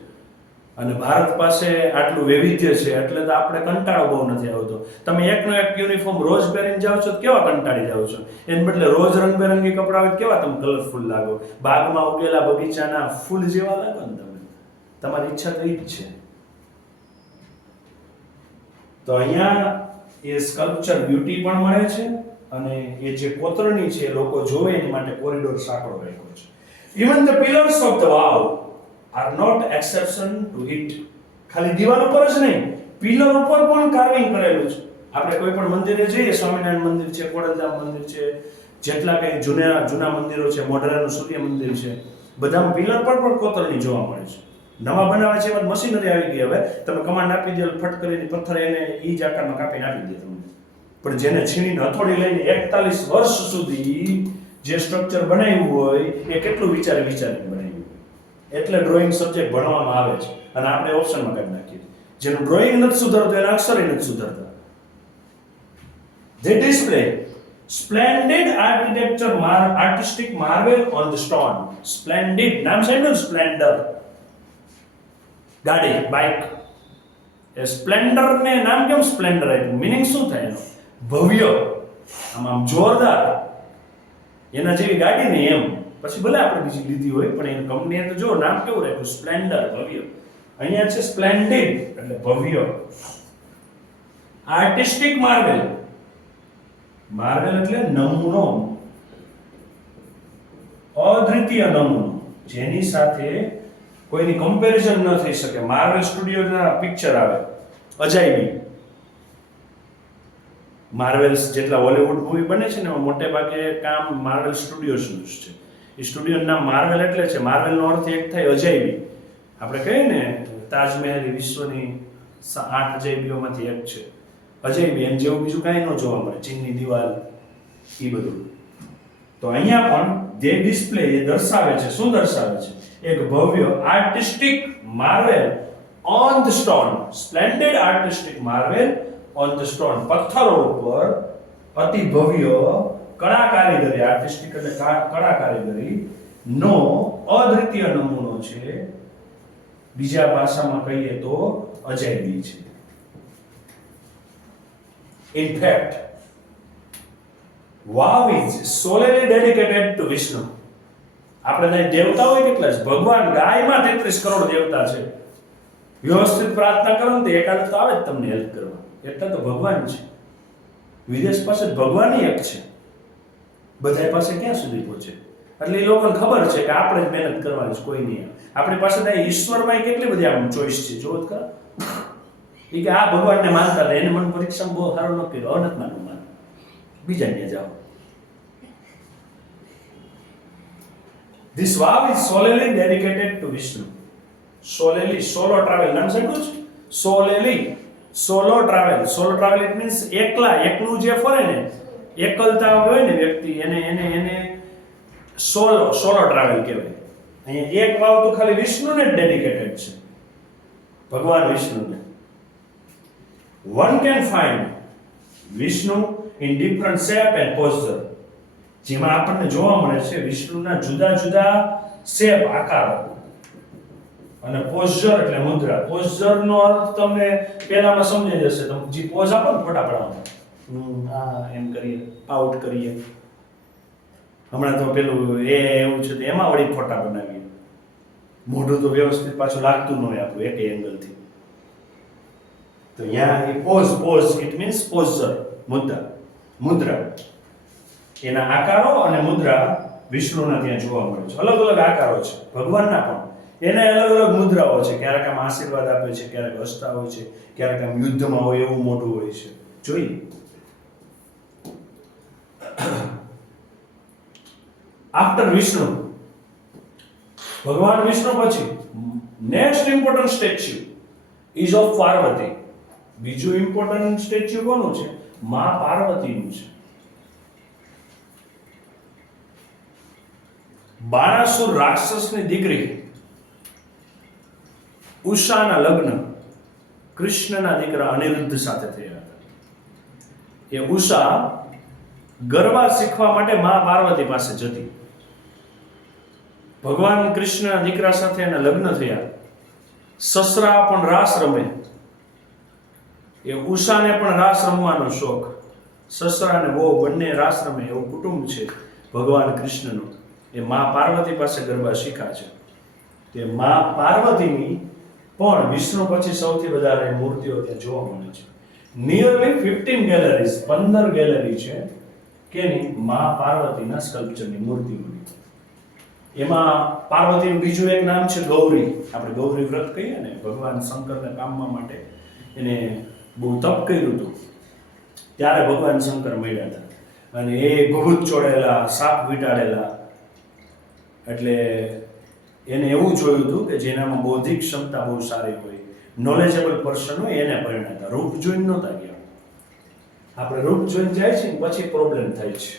અને ભારત પાસે આટલું વૈવિધ્ય છે એટલે તો આપણે કંટાળો બહુ નથી આવતો. તમે એકનો એક યુનિફોર્મ રોજ પહેરીને જાઓ છો તો કેવા કંટાળી જાઓ છો. એને બદલે રોજ રંગબેરંગી કપડાં હોય કેવા તમે કલરફુલ લાગો, બાગમાં ઉગેલા બગીચાના ફૂલ જેવા લાગો ને તમે. તમારી ઈચ્છા તો ઈ જ છે. તો અહીંયા એ સ્કલ્પચર બ્યુટી પણ મળે છે અને એ જે કોતરણી છે લોકો જોવે એની માટે કોરિડોર સાંકળો રાખ્યો છે. Even the pillars of the વાવ are not exception to it. ખાલી દિવાલ ઉપર જ નહીં, પિલર ઉપર પણ કાર્વિંગ કરેલું છે. આપણે કોઈ પણ મંદિરે જઈએ, સ્વામિનારાયણ મંદિર છે, ખોડલધામ મંદિર છે, જેટલા કંઈ જૂના મંદિરો છે, મોઢેરાનું સૂર્ય મંદિર છે, બધામાં પિલર પર પણ કોતરણી જોવા મળે છે. નવા બનાવે છે એમાં મશીનરી આવી ગઈ. હવે તમે કમાન્ડ આપી દો, ફટ કરીને પથ્થર એને ઈ જ આકારમાં કાપીને આપી દે તમને. પણ જેને છીણીને હથોડી લઈને 41 વર્ષ સુધી જે સ્ટ્રક્ચર બનાવ્યું હોય એ કેટલું વિચારીને બનાવ્યું. એટલે ડ્રોઈંગ સબ્જેક્ટ ભણવામાં આવે છે અને આપણે ઓપ્શનમાં કાઢી નાખીએ. જેનું ડ્રોઈંગ નથી સુધરતું એના અક્ષર નથી સુધરતા. They display splendid artistic marvel on the stone. Splendid નામ સાંભળ્યું? સ્પ્લેન્ડર ગાડી, બાઇક. એ સ્પ્લેન્ડર ને નામ કેમ સ્પ્લેન્ડર આપ્યું? મિનિંગ શું થાય એનો? ભવ્ય, આમ જોરદાર, એના જેવી ગાડી ને એમ. પછી ભલે આપણે બીજી લીધી હોય પણ એની કંપનીએ તો જો નામ કેવું રાખ્યું? સ્પ્લેન્ડર, ભવ્ય. અહીંયા છે સ્પ્લેન્ડિડ એટલે ભવ્ય. આર્ટિસ્ટિક માર્વેલ, માર્વેલ એટલે નમૂનો, અદ્વિતીય નમૂનો, જેની સાથે કોઈની કમ્પેરિઝન ન થઈ શકે. માર્વેલ સ્ટુડિયોના પિક્ચર આવે અજાયબી. માર્વેલ્સ જેટલા હોલિવૂડ મૂવી બને છે ને એમાં મોટે ભાગે કામ માર્વેલ સ્ટુડિયોઝનું જ છે. એ સ્ટુડિયોનું નામ માર્વેલ એટલે છે, માર્વેલનો અર્થ એક થાય અજાયબી. આપણે કહીએ ને તાજમહેલ વિશ્વની 8 અજાયબીઓમાંથી એક છે. અજાયબી એમ જેવું બીજું કાંઈ ન જોવા મળે, ચીનની દિવાલ એ બધું. તો અહીંયા પણ જે ડિસ્પ્લે એ દર્શાવે છે, શું દર્શાવે છે? એક ભવ્ય artistic marvel on the stone. Splendid artistic marvel on the stone. પથ્થરો ઉપર અતિ ભવ્ય કળા કારીગરી, આર્ટિસ્ટિક એટલે કળા કારીગરી નો અદ્વિતીય નમૂનો છે. બીજા ભાષામાં કહીએ તો અજાયબી છે. In fact, wow is solely dedicated to Vishnu. આપણે ત્યાં દેવતાઓ કેટલા છે? ભગવાન ગાયમાં 33 કરોડ દેવતા છે. વ્યવસ્થિત પ્રાર્થના કરો ને તો એકાદ તો આવે જ તમને હેલ્પ કરવા. એટલા તો ભગવાન છે. વિદેશ પાસે ભગવાન એક છે, બધા પાસે ક્યાં સુધી પહોંચે? એટલે એ લોકોને ખબર છે કે આપણે જ મહેનત કરવાની છે, કોઈ નહીં. આપણી પાસે ત્યાં ઈશ્વરમાં કેટલી બધી આમ ચોઈસ છે. જોવો જ ખરા. એ કે આ ભગવાનને માનતા હતા, એને મને પરીક્ષામાં બહુ સારું ન કર્યું, હવે નથી માનવું, બીજા ત્યાં જાઓ. This vow is solely dedicated to Vishnu. Solely, solo travel. નામ સાંભળ્યું છે? Solely, solo travel. Solo travel it means એકલું જે ફરે ને, એકલતા હોય ને વ્યક્તિ, એને સોલો ટ્રાવેલ કહેવાય. અહીંયા એક વાવ તો ખાલી વિષ્ણુને જ ડેડિકેટેડ છે, ભગવાન વિષ્ણુને. One can find Vishnu in different shape and posture. જેમાં આપણને જોવા મળે છે વિષ્ણુના જુદા જુદા શેપ, આકારો, અને પોઝર એટલે મુદ્રા. પોઝર નો અર્થ તમને પહેલામાં સમજાઈ જશે. તમે જે પોઝ આપો ને ફોટા પડાવવા, હા એમ કરીએ, આઉટ કરીએ. હમણાં તો પેલું એવું છે તો એમાં વળી ફોટા બનાવીએ. મોઢું તો વ્યવસ્થિત પાછું લાગતું ન હોય આપણું એક એંગલથી. તો અહીંયા એ પોઝ ઇટ મીન્સ પોઝર, મુદ્રા. એના આકારો અને મુદ્રા વિષ્ણુના ત્યાં જોવા મળે છે. અલગ અલગ આકારો છે ભગવાનના પણ, એના અલગ અલગ મુદ્રાઓ છે. ક્યારેક આમ આશીર્વાદ આપે છે, ક્યારેક હસતા હોય છે, ક્યારેક આમ યુદ્ધમાં હોય એવું મોઢું હોય છે. જોઈએ આફ્ટર વિષ્ણુ, ભગવાન વિષ્ણુ પછી next important statue ease of Parvati. બીજું ઇમ્પોર્ટન્ટ સ્ટેચ્યુ કોનું છે? માં પાર્વતીનું છે. બાણાસુર રાક્ષસની દીકરી ઉષાના લગ્ન કૃષ્ણના દીકરા અનિરુદ્ધ સાથે થયા હતા. એ ઉષા ગરબા શીખવા માટે માં પાર્વતી પાસે જતી. ભગવાન કૃષ્ણના દીકરા સાથે એના લગ્ન થયા. સસરા પણ રાસ રમે. એ ઉષાને પણ રાસ રમવાનો શોખ. સસરા અને વહુ બંને રાસ રમે એવું કુટુંબ છે ભગવાન કૃષ્ણનું. એ માં પાર્વતી પાસે ગરબા શીખા છે. તે માં પાર્વતીની પણ વિષ્ણુ પછી સૌથી વધારે મૂર્તિઓ ત્યાં જોવા મળે છે. નિયરલી 15 ગેલેરીઝ, 15 ગેલેરી છે કેની? માં પાર્વતીના સ્કલ્પચરની મૂર્તિઓની. એમાં પાર્વતીનું બીજું એક નામ છે ગૌરી. આપણે ગૌરી વ્રત કહીએ ને, ભગવાન શંકરને પામવા માટે એને બહુ તપ કર્યું હતું, ત્યારે ભગવાન શંકર મળ્યા હતા. અને એ ભભૂત ચોડેલા, સાપ વીંટાળેલા, એટલે એને એવું જોયું હતું કે જેનામાં બૌદ્ધિક ક્ષમતા બહુ સારી હોય, નોલેજેબલ પર્સન હોય એને પરિણતા. રૂપ જોઈને નહોતા ગયા. આપણે રૂપ જોઈને જાય છે ને પછી પ્રોબ્લેમ થાય છે.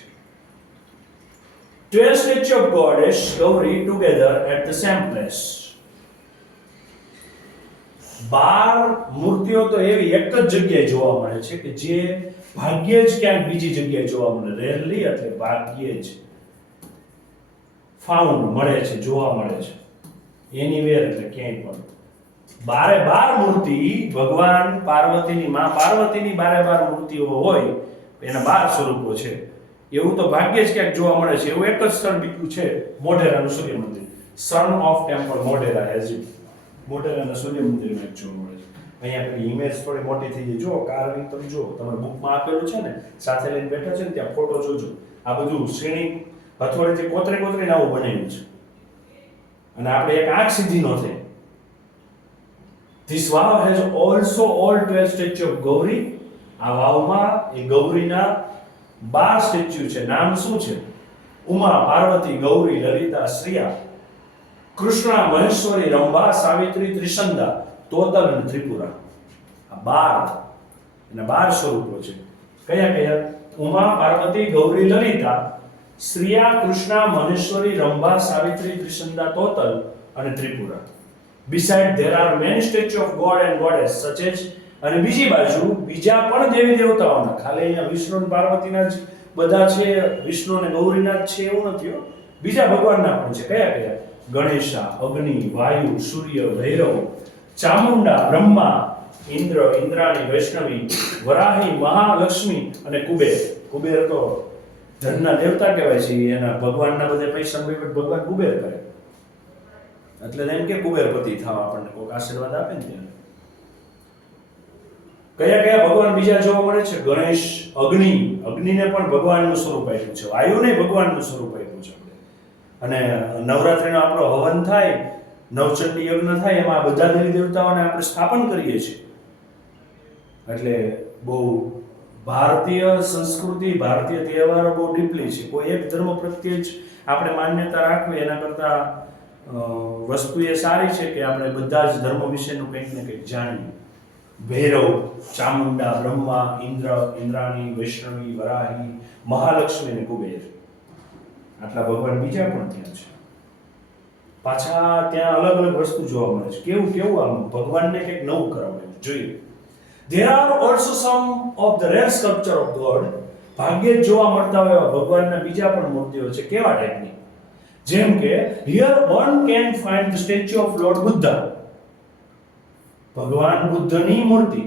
12 statues of goddess Gauri together at the same place. 12 મૂર્તિઓ તો એવી એક જ જગ્યાએ જોવા મળે છે કે જે ભાગ્યે જ ક્યાંક બીજી જગ્યાએ જોવા મળે. રેરલી એટલે ભાગ્યે જ ફાઉન્ડ મળે છે, જોવા મળે છે. એનીવેર એટલે ક્યાંય પણ. 12 મૂર્તિ ભગવાન પાર્વતીની, માં પાર્વતીની 12 મૂર્તિઓ હોય એના 12 સ્વરૂપો છે. એવું તો ભાગ્યે જ ક્યાંક જોવા મળે છે. એવું એક જ સ્થળ બીજું છે, મોઢેરાનું સૂર્ય મંદિર. Sun of temple Modhera as it. મોઢેરાના સૂર્ય મંદિરમાં એક જોવા મળે છે. અહીંયા પેલી ઇમેજ થોડી મોટી થઈ ગઈ. જો કાર્વિંગ તમે જો, તમારા બુકમાં આપેલું છે ને, સાથે લઈને બેઠા છે ને ત્યાં ફોટો જોજો. આ બધું શ્રેણી હથોડીથી કોતરીને આવું બનાવ્યું છે. અને આપણે એક આંખ સીધી ન થઈ. This wow has also all 12 statues of Gauri. આ વાવમાં એ ગૌરીના 12 સ્ટેચ્યુ છે. નામ શું છે? ઉમા, પાર્વતી, ગૌરી, લલિતા, શ્રિયા, કૃષ્ણા, મહેશ્વરી, રંભા, સાવિત્રી, ત્રિશંદા, તોતલ અને ત્રિપુરા. આ 12 એના 12 સ્વરૂપો છે. કયા કયા? ઉમા, પાર્વતી, ગૌરી, લલિતા, શ્રિયા, કૃષ્ણા, મહેશ્વરી, રંભા, સાવિત્રી, ત્રિશંદા, તોતલ અને Tripura. Besides, there are many statues of God and goddess such as, અને બીજી બાજુ બીજા પણ દેવી દેવતાઓના, ખાલી અહીંયા વિષ્ણુ અને પાર્વતીના જ બધા છે, વિષ્ણુ અને ગૌરીના જ છે એવું નથી હો. બીજા ભગવાનના પણ છે. કયા કયા? ગણેશા, અગ્નિ, વાયુ, સૂર્ય, ભૈરવ, ચામુંડા, બ્રહ્મા, ઇન્દ્ર, ઇન્દ્રાણી, વૈષ્ણવી, વરાહી, મહાલક્ષ્મી અને કુબેર. કુબેર તો ધનના દેવતા કહેવાય છે. એના ભગવાનના બધા પૈસા ભગવાન કુબેર કરે. એટલે એમ કે કુબેરપતિ થવા આપણને કોઈક આશીર્વાદ આપે ને ત્યારે. કયા કયા ભગવાન બીજા જોવા મળે છે? ગણેશ, અગ્નિ, અગ્નિને પણ ભગવાનનું સ્વરૂપ આપ્યું છે. વાયુને ભગવાનનું સ્વરૂપ આપ્યું છે. અને નવરાત્રિનો આપણો હવન થાય, નવચંડી યજ્ઞ થાય, એમાં બધા દેવી દેવતાઓને આપણે સ્થાપન કરીએ છીએ. એટલે બહુ ભારતીય સંસ્કૃતિ, ભારતીય તહેવારો બહુ ડીપલી છે. કોઈ એક ધર્મ પ્રત્યે જ આપણે માન્યતા રાખવી એના કરતાં વસ્તુ એ સારી છે કે આપણે બધા જ ધર્મ વિશેનું કંઈક ને કંઈક જાણીએ. ભૈરવ, ચામુંડા, બ્રહ્મા, ઇન્દ્ર, ઇન્દ્રાણી, વૈષ્ણવી, વરાહી, મહાલક્ષ્મી અને કુબેર. આટલા ભગવાન બીજા પણ ત્યાં છે. પાછા ત્યાં અલગ અલગ વસ્તુ જોવા મળે છે. કેવું કેવું આમ ભગવાનને કંઈક નવું કરાવે જોઈએ. There are also some of the rare sculpture of God. ભાગ્યે જ જોવા મળતા હોય એવા ભગવાનના બીજા પણ મૂર્તિઓ છે. કેવા ટાઈપની? જેમ કે here one can find the statue of Lord Buddha. ભગવાન બુદ્ધની મૂર્તિ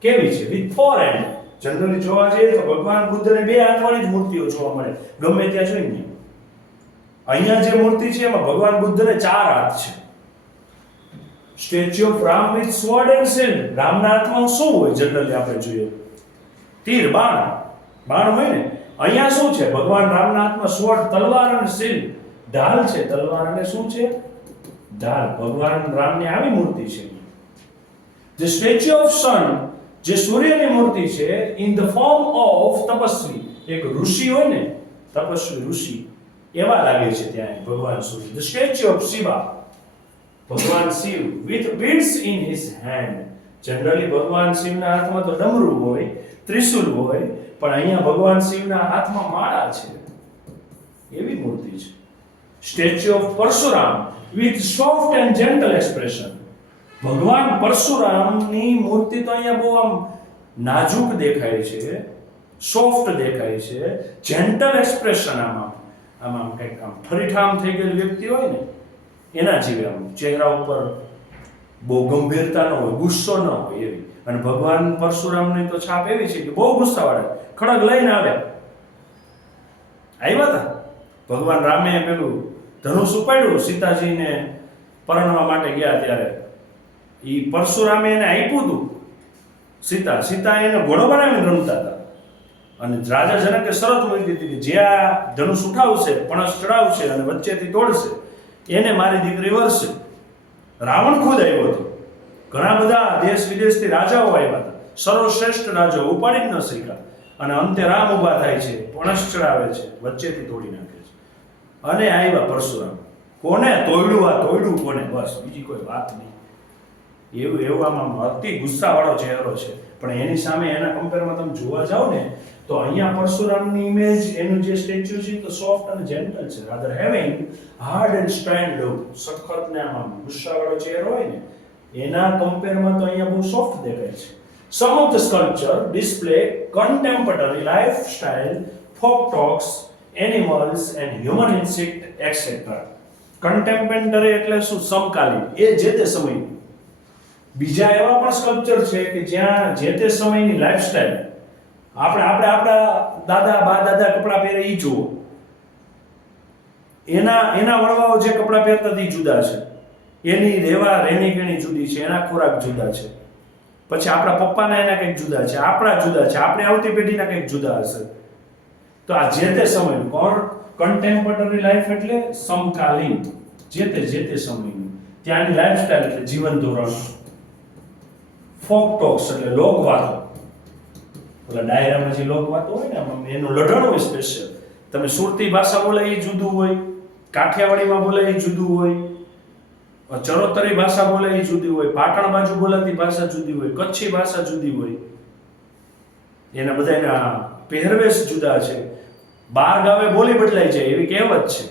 કેવી છે? with 4 hands. જનરલી જોવા જઈએ તો ભગવાન બુદ્ધને 2 હાથવાળી જ મૂર્તિઓ જોવા મળે, ગમે ત્યાં જોઈએ. અહીંયા જે મૂર્તિ છે એમાં ભગવાન બુદ્ધને 4 હાથ છે. Statue of Ram with sword and shield. રામના હાથમાં શું હોય? જનરલી આપણે જોઈએ તીર, બાણ હોય ને. અહીંયા શું છે? ભગવાન રામના હાથમાં સ્વોર્ડ, તલવાર અને શિલ્ડ, ઢાલ છે. તલવાર અને શું છે? ઢાલ. ભગવાન રામની આવી મૂર્તિ છે. The statue of sun, જે સૂર્યની મૂર્તિ છે, in the form of Tapasvi. એક ઋષિ હોય ને, તપસ્વી ઋષિ એવા લાગે છે ત્યાં ભગવાન સૂર્ય. The statue of Shiva, ભગવાન શિવ with beads in his hand. Generally ભગવાન શિવના હાથમાં તો ડમરું હોય, ત્રિશૂલ હોય, પણ અહીંયા ભગવાન શિવના હાથમાં માળા છે. એવી મૂર્તિ છે. Statue of Parsuram with soft and gentle expression. ભગવાન પરશુરામની મૂર્તિ તો અહીંયા બહુ આમ નાજુક દેખાય છે, સોફ્ટ દેખાય છે, જેન્ટલ એક્સપ્રેશન. આમાં કંઈક આમ ઠરીઠામ થઈ ગયેલી વ્યક્તિ હોય ને એના જેવી, આમ ચહેરા ઉપર બહુ ગંભીરતા ન હોય, ગુસ્સો ન હોય એવી. અને ભગવાન પરશુરામની તો છાપ એવી છે કે બહુ ગુસ્સાવાળા, ખડગ લઈને આવ્યા હતા. ભગવાન રામે પેલું ધનુષ ઉપાડ્યું સીતાજીને પરણવા માટે ગયા ત્યારે, એ પરશુરામે એને આપ્યું હતું. સીતા એને ઘોડો બનાવીને રમતા હતા. અને રાજા જનકે શરત મૂકી હતી કે જે આ ધનુષ ઉઠાવશે, પણસ ચડાવશે અને વચ્ચેથી તોડશે, એને મારી દીકરી વરસે. રાવણ ખુદ આવ્યો હતો. ઘણા બધા દેશ વિદેશથી રાજાઓ આવ્યા હતા. સર્વશ્રેષ્ઠ રાજાઓ ઉપાડી જ ન શક્યા. અને અંતે રામ ઊભા થાય છે, પણસ ચડાવે છે, વચ્ચેથી તોડી નાખે છે. અને આવ્યા પરશુરામ. કોને તોડ્યું કોને, બસ બીજી કોઈ વાત નહીં. એવું આમાં અતિ ગુસ્સાવાળો ચહેરો છે. પણ એની સામે એના કમ્પેરમાં તમે જોવા જાઓ ને તો અહીંયા પરશુરામની ઇમેજ, એનું જે સ્ટેચ્યુ છે તો સોફ્ટ અને જેન્ટલ છે, rather having hard and strand look. સખત ને આમ ગુસ્સાવાળો ચહેરો હોય ને એના કમ્પેરમાં તો અહીંયા બહુ સોફ્ટ દેખાય છે. Some of the sculpture display contemporary lifestyle, folk talks, animals and human instinct, etc. Contemporary એટલે શું? સમકાલીન, એ જે તે સમયનું. બીજા એવા પણ સ્કલ્પચર છે કે જ્યાં જે તે સમયની લાઈફસ્ટાઈલ, આપણે આપણા દાદા બા દાદા કપડાં પહેરે એ જુઓ, એના વડવાઓ જે કપડાં પહેરતા તે જુદા છે, એની રહેણી કેણી જુદી છે, એના ખોરાક જુદા છે. પછી આપણા પપ્પાના એના કંઈક જુદા છે, આપણા જુદા છે, આપણી આવતી પેઢીના કંઈક જુદા હશે. તો આ જે તે સમયનું કન્ટેમ્પરરી લાઈફ એટલે સમકાલીન, જે તે સમયનું. ત્યાંની લાઈફસ્ટાઈલ એટલે જીવન ધોરણ. ફોક ટોક્સ એટલે લોકવાતો, ઓલા ડાયરામાં જે લોકવાતો હોય ને એનું લઢણ હોય સ્પેશિયલ. તમે સુરતી ભાષા બોલે એ જુદું હોય, કાઠિયાવાડીમાં બોલે એ જુદું હોય, ચરોતરી ભાષા બોલે એ જુદી હોય, પાટણ બાજુ બોલાતી ભાષા જુદી હોય, કચ્છી ભાષા જુદી હોય, એના બધાના પહેરવેશ જુદા છે. બાર ગાવે બોલી બદલાઈ જાય એવી કહેવત છે.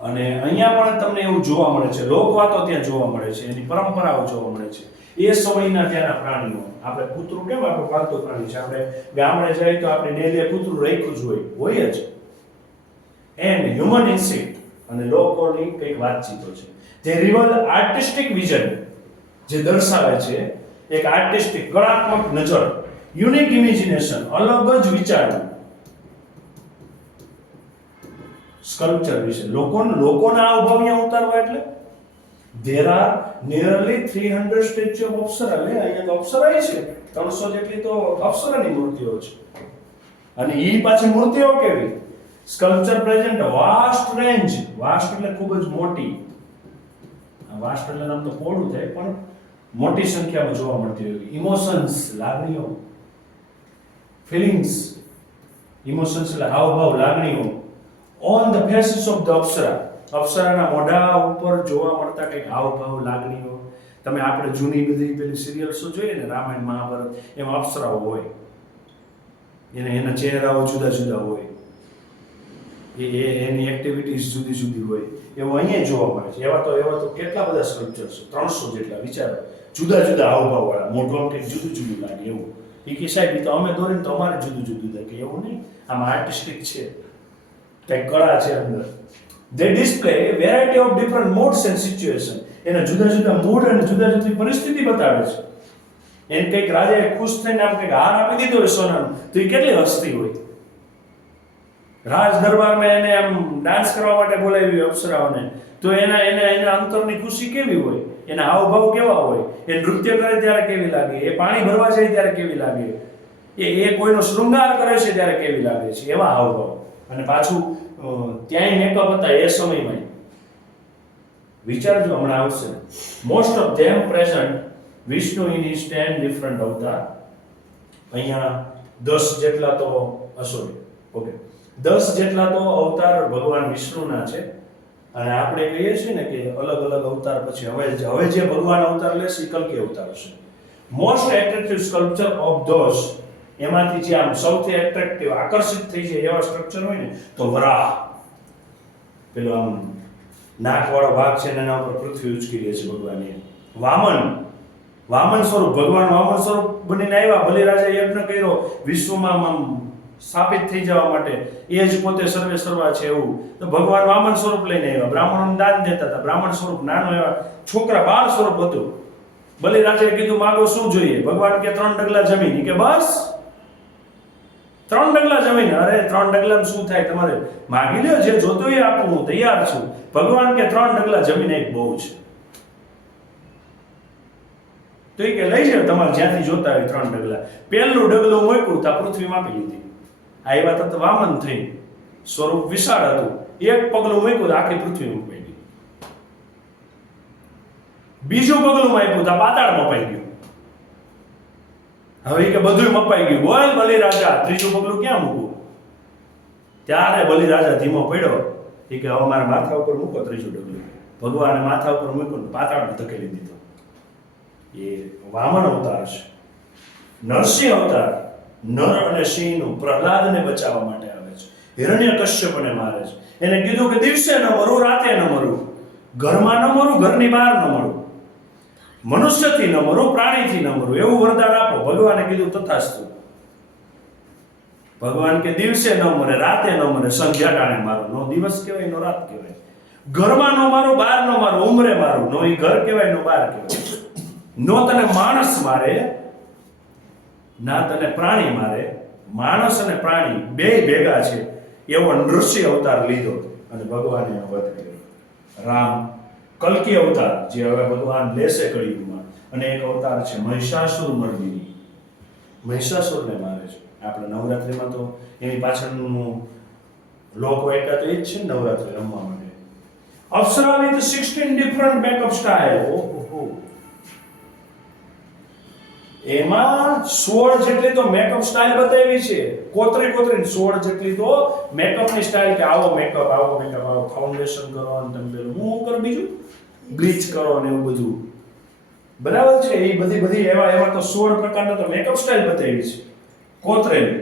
અને અહીંયા પણ તમને એવું જોવા મળે છે, લોકવાતો ત્યાં જોવા મળે છે, એની પરંપરાઓ જોવા મળે છે. એ સમયના ત્યાંના પ્રાણીઓ, આપણે કૂતરું કેમ આપણું પાલતુ પ્રાણી છે, આપણે ગામડે જઈએ તો આપણે ડેલી કૂતરું રાખ્યું જ હોય જ. એન્ડ હ્યુમન ઇન્સ્ટિંક્ટ અને લોકોની કંઈક વાતચીતો છે. તે રિવલ આર્ટિસ્ટિક વિઝન, જે દર્શાવે છે એક આર્ટિસ્ટિક કળાત્મક નજર, યુનિક ઇમેજિનેશન, અલગ જ વિચારવું સ્કલ્પચર વિશે. લોકોના હાવભાવ અહીંયા ઉતારવા એટલે there are nearly 300 statue of અપ્સરા. અહીંયા તો અપ્સરા છે 300 જેટલી તો અપ્સરાની મૂર્તિઓ છે. અને ઈ પાછી મૂર્તિઓ કેવી? Sculpture present vast range. Vast એટલે ખૂબ જ મોટી, વાસ્ટ એટલે નામ તો પોળું થાય પણ મોટી સંખ્યામાં જોવા મળતી હોય. ઇમોશન્સ, લાગણીઓ, ફિલિંગ્સ. ઇમોશન્સ એટલે હાવભાવ, લાગણીઓ. On the faces of the apsara. અપ્સરાના મોઢા ઉપર જોવા મળતા કંઈક હાવભાવ, લાગણીઓ. તમે આપણે જૂની બધી પેલી સિરિયલ્સો જોઈએ ને, રામાયણ મહાભારત, એમાં અપ્સરાઓ હોય, એના ચહેરાઓ જુદા જુદા હોય, એની એક્ટિવિટીઝ જુદી જુદી હોય. એવું અહીંયા જોવા મળે છે. એવા તો કેટલા બધા સ્કલ્પચર છે, 300 જેટલા. વિચારો, જુદા જુદા હાવભાવ વાળા, મોઢું કંઈક જુદું જુદું લાગે એવું. એ કે સાહેબ તો અમે દોરીને તો અમારે જુદું જુદું લાગે એવું નહીં. આમાં આર્ટિસ્ટિક છે, કંઈક કળા છે અંદર. They display a variety of different moods and situations. એના જુદા જુદા મૂડ અને જુદા જુદી પરિસ્થિતિ બતાવે છે. એને કંઈક રાજાએ ખુશ થઈને આમ કંઈક હાર આપી દીધો હોય સોનાનો, તો એ કેટલી હસતી હોય. રાજ દરબારમાં એને આમ ડાન્સ કરવા માટે બોલાવી અપ્સરાઓને, તો એના અંતરની ખુશી કેવી હોય, એના હાવભાવ કેવા હોય, એ નૃત્ય કરે ત્યારે કેવી લાગે, એ પાણી ભરવા જાય ત્યારે કેવી લાગે, એ કોઈનો શૃંગાર કરે છે ત્યારે કેવી લાગે છે, એવા હાવભાવ. અને પાછું ત્યાંય મેકઅપ હતા એ સમયમાં. વિચારજો, હમણાં આવશે. Most of them present Vishnu in his 10 different અવતાર. અહીંયા 10 જેટલા તો 10 જેટલા તો અવતાર ભગવાન વિષ્ણુના છે. અને આપણે કહીએ છીએ ને કે અલગ અલગ અવતાર પછી હવે જે ભગવાન અવતાર લેશે એ કલ્કી અવતાર હશે. Most attractive sculpture of those, એમાંથી જે આમ સૌથી એટ્રેક્ટિવ, આકર્ષિત થઈ જાય એવા સ્ટ્રક્ચર હોય ને તો વરાહ, પેલો આમ નાકવાળો ભાગ છે ને એના ઉપર પૃથ્વી ઉચકી લે છે ભગવાને. વામન સ્વરૂપ, ભગવાન વામન સ્વરૂપ બનીને આવ્યા. બલિરાજાએ યજ્ઞ કર્યો વિશ્વમાં આમ સ્થાપિત થઈ જવા માટે, એ જ પોતે સર્વે સર્વા છે એવું. તો ભગવાન વામન સ્વરૂપ લઈને આવ્યા, બ્રાહ્મણોને દાન દેતા હતા. બ્રાહ્મણ સ્વરૂપ, નાનો એવા છોકરા, બાળ સ્વરૂપ હતું. બલિરાજાએ કીધું માગો શું જોઈએ? ભગવાન કે 3 ડગલા જમીન. કે બસ 3 ડગલા જમીન? અરે 3 ડગલામાં શું થાય, તમારે માગી લ્યો, જે જોતું એ આપું, હું તૈયાર છું. ભગવાન કે 3 ડગલા જમીન એક બહુ છે. તો એ કે લઈ જાઓ તમારે જ્યાંથી જોતા હોય 3 ડગલા. પહેલું ડગલું મૂક્યું તો પૃથ્વી માપી લીધી. આ એ વાત તો વામન થઈ, સ્વરૂપ વિશાળ હતું. એક પગલું મૂક્યું તો આખી પૃથ્વી મપાઈ ગઈ. બીજું પગલું મૂક્યું તો પાતાળ મપાઈ ગયું. હવે કે બધું મપાઈ ગયું, બોલ બલિરાજા ત્રીજું પગલું ક્યાં મૂકવું? ત્યારે બલિરાજા ધીમો પડ્યો એ કે હવે મારા માથા ઉપર મૂકો ત્રીજું ડગલું. ભગવાને માથા ઉપર મૂક્યું ને પાતાળમાં ધકેલી દીધો. એ વામન અવતાર છે. નરસિંહ અવતાર નર અને સિંહનું પ્રહલાદને બચાવવા માટે આવે છે. હિરણ્યકશ્યપને મારે છે. એને કીધું કે દિવસે ન મરું, રાતે ન મરું, ઘરમાં ન મરું, ઘરની બહાર ન મરું, મનુષ્યથી ન મરું, પ્રાણીથી ન મરું, એવું વરદાન આપો. ભગવાને કીધું તથાસ્તુ. ભગવાન કે દિવસે ન મરે, રાતે ન મરે, સંધ્યા ટાણે મારો. નો દિવસ કહેવાય, નો રાત કહેવાય. ઘરમાં નો મારો, બહાર નો મારો, ઉમરે મારું. નો ઈ ઘર કહેવાય, નો બહાર કહેવાય. નો તને માણસ મારે, ના તને પ્રાણી મારે. માણસ અને પ્રાણી બે ભેગા છે એવો નૃસિંહ અવતાર લીધો અને ભગવાને એનો વધ કર્યો. રામ કલ્કી અવતાર, જે હવે ભગવાન લેશે કળિયુગમાં, અને એક અવતાર છે મહિષાસુર મર્દિની. મહિષાસુરને મારે છે. આપણે નવરાત્રિમાં તો એની પાછળનું લોકવાયકા તો એ જ છે ને, નવરાત્રિ રમવા માટે. અપ્સરા વિથ 16 ડિફરન્ટ મેકઅપ સ્ટાઇલ. ઓહો, એમાં 16 જેટલી તો મેકઅપ સ્ટાઇલ બતાવી છે. કોતરી 16 જેટલી તો મેકઅપની સ્ટાઇલ, કે આવો મેકઅપ, આવો ફાઉન્ડેશન કરો, અને તમે પેલું હું કરો, બીજું બ્લીચ કરો ને એવું બધું. બરાબર છે. એ બધી એવા તો 16 પ્રકારના તો મેકઅપ સ્ટાઇલ બતાવી છે, કોતરેલી.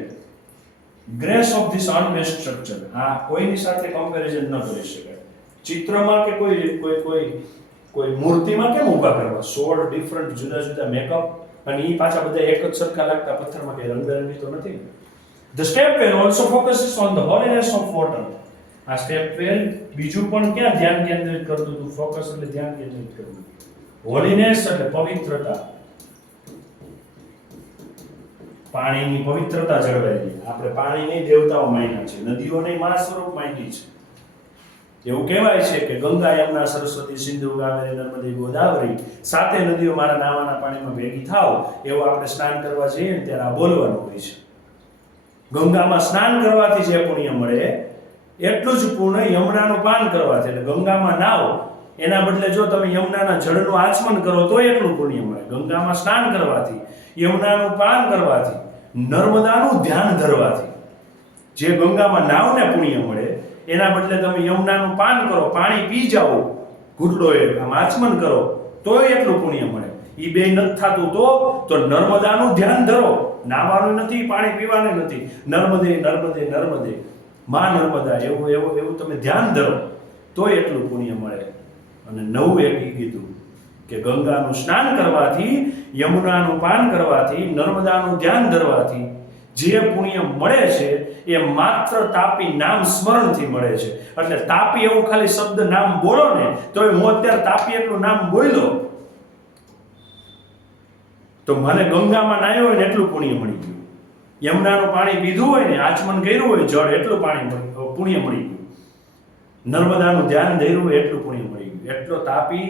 Grace of this unmatched structure. હા, કોઈની સાથે કમ્પેરિઝન ન કરી શકાય. ચિત્રમાં કે કોઈ મૂર્તિમાં કેમ ઊભા કરવા 16 ડિફરન્ટ જુદા જુદા મેકઅપ, અને એ પાછા બધા એક જ સરખા લાગતા. પથ્થરમાં કઈ રંગબેરંગી તો નથી. The step well also focuses on the holiness of water. આ સ્ટેપ વેલ બીજું પણ ક્યાં ધ્યાન કેન્દ્રિત કરતું હતું? ફોકસ એટલે ધ્યાન કેન્દ્રિત કરવું. હોલીનેસ એટલે પવિત્રતા, પાણીની પવિત્રતા જળવાઈ. આપણે પાણીની દેવતાઓ માન્યા છે, નદીઓને મા સ્વરૂપ માની છે. એવું કહેવાય છે કે ગંગા, યમુના, સરસ્વતી, સિંધુ, કાવેરી, નર્મદે, ગોદાવરી, 7 નદીઓ મારા નાવાના પાણીમાં ભેગી થાવ. એવું આપણે સ્નાન કરવા જઈએ ને ત્યારે આ બોલવાનું હોય છે. ગંગામાં સ્નાન કરવાથી જે પુણ્ય મળે એટલું જ પુણ્ય યમુનાનું પાન કરવાથી. એટલે ગંગામાં નાવ, એના બદલે જો તમે યમુનાના જળનું આચમન કરો તો એટલું પુણ્ય મળે. ગંગામાં સ્નાન કરવાથી, યમુનાનું પાન કરવાથી, નર્મદાનું ધ્યાન ધરવાથી જે ગંગામાં નાવને પુણ્ય મળે, એના બદલે તમે યમુનાનું પાન કરો, પાણી પી જાઓ, ઘૂંટડો આમ આચમન કરો, તોય એટલું પુણ્ય મળે. એ બે નથી થતું તો નર્મદાનું ધ્યાન ધરો. નાવાનું નથી, પાણી પીવાનું નથી. નર્મદે નર્મદે નર્મદે, માં નર્મદા, એવું તમે ધ્યાન ધરો તોય એટલું પુણ્ય મળે. અને 9 એક કીધું કે ગંગાનું સ્નાન કરવાથી, યમુનાનું પાન કરવાથી, નર્મદાનું ધ્યાન ધરવાથી જે પુણ્ય મળે છે એ માત્ર તાપી નામ સ્મરણથી મળે છે. એટલે તાપી એવું ખાલી શબ્દ નામ બોલો ને તો હું અત્યારે તાપી એટલું નામ બોલ્યો તો મને ગંગામાં નાહ્યો હોય ને એટલું પુણ્ય મળી ગયું. યમુનાનું પાણી પીધું હોય ને, આચમન કર્યું હોય જળ, એટલું પુણ્ય મળી ગયું. નર્મદાનું ધ્યાન ધર્યું હોય એટલું પુણ્ય મળી ગયું. એટલો તાપી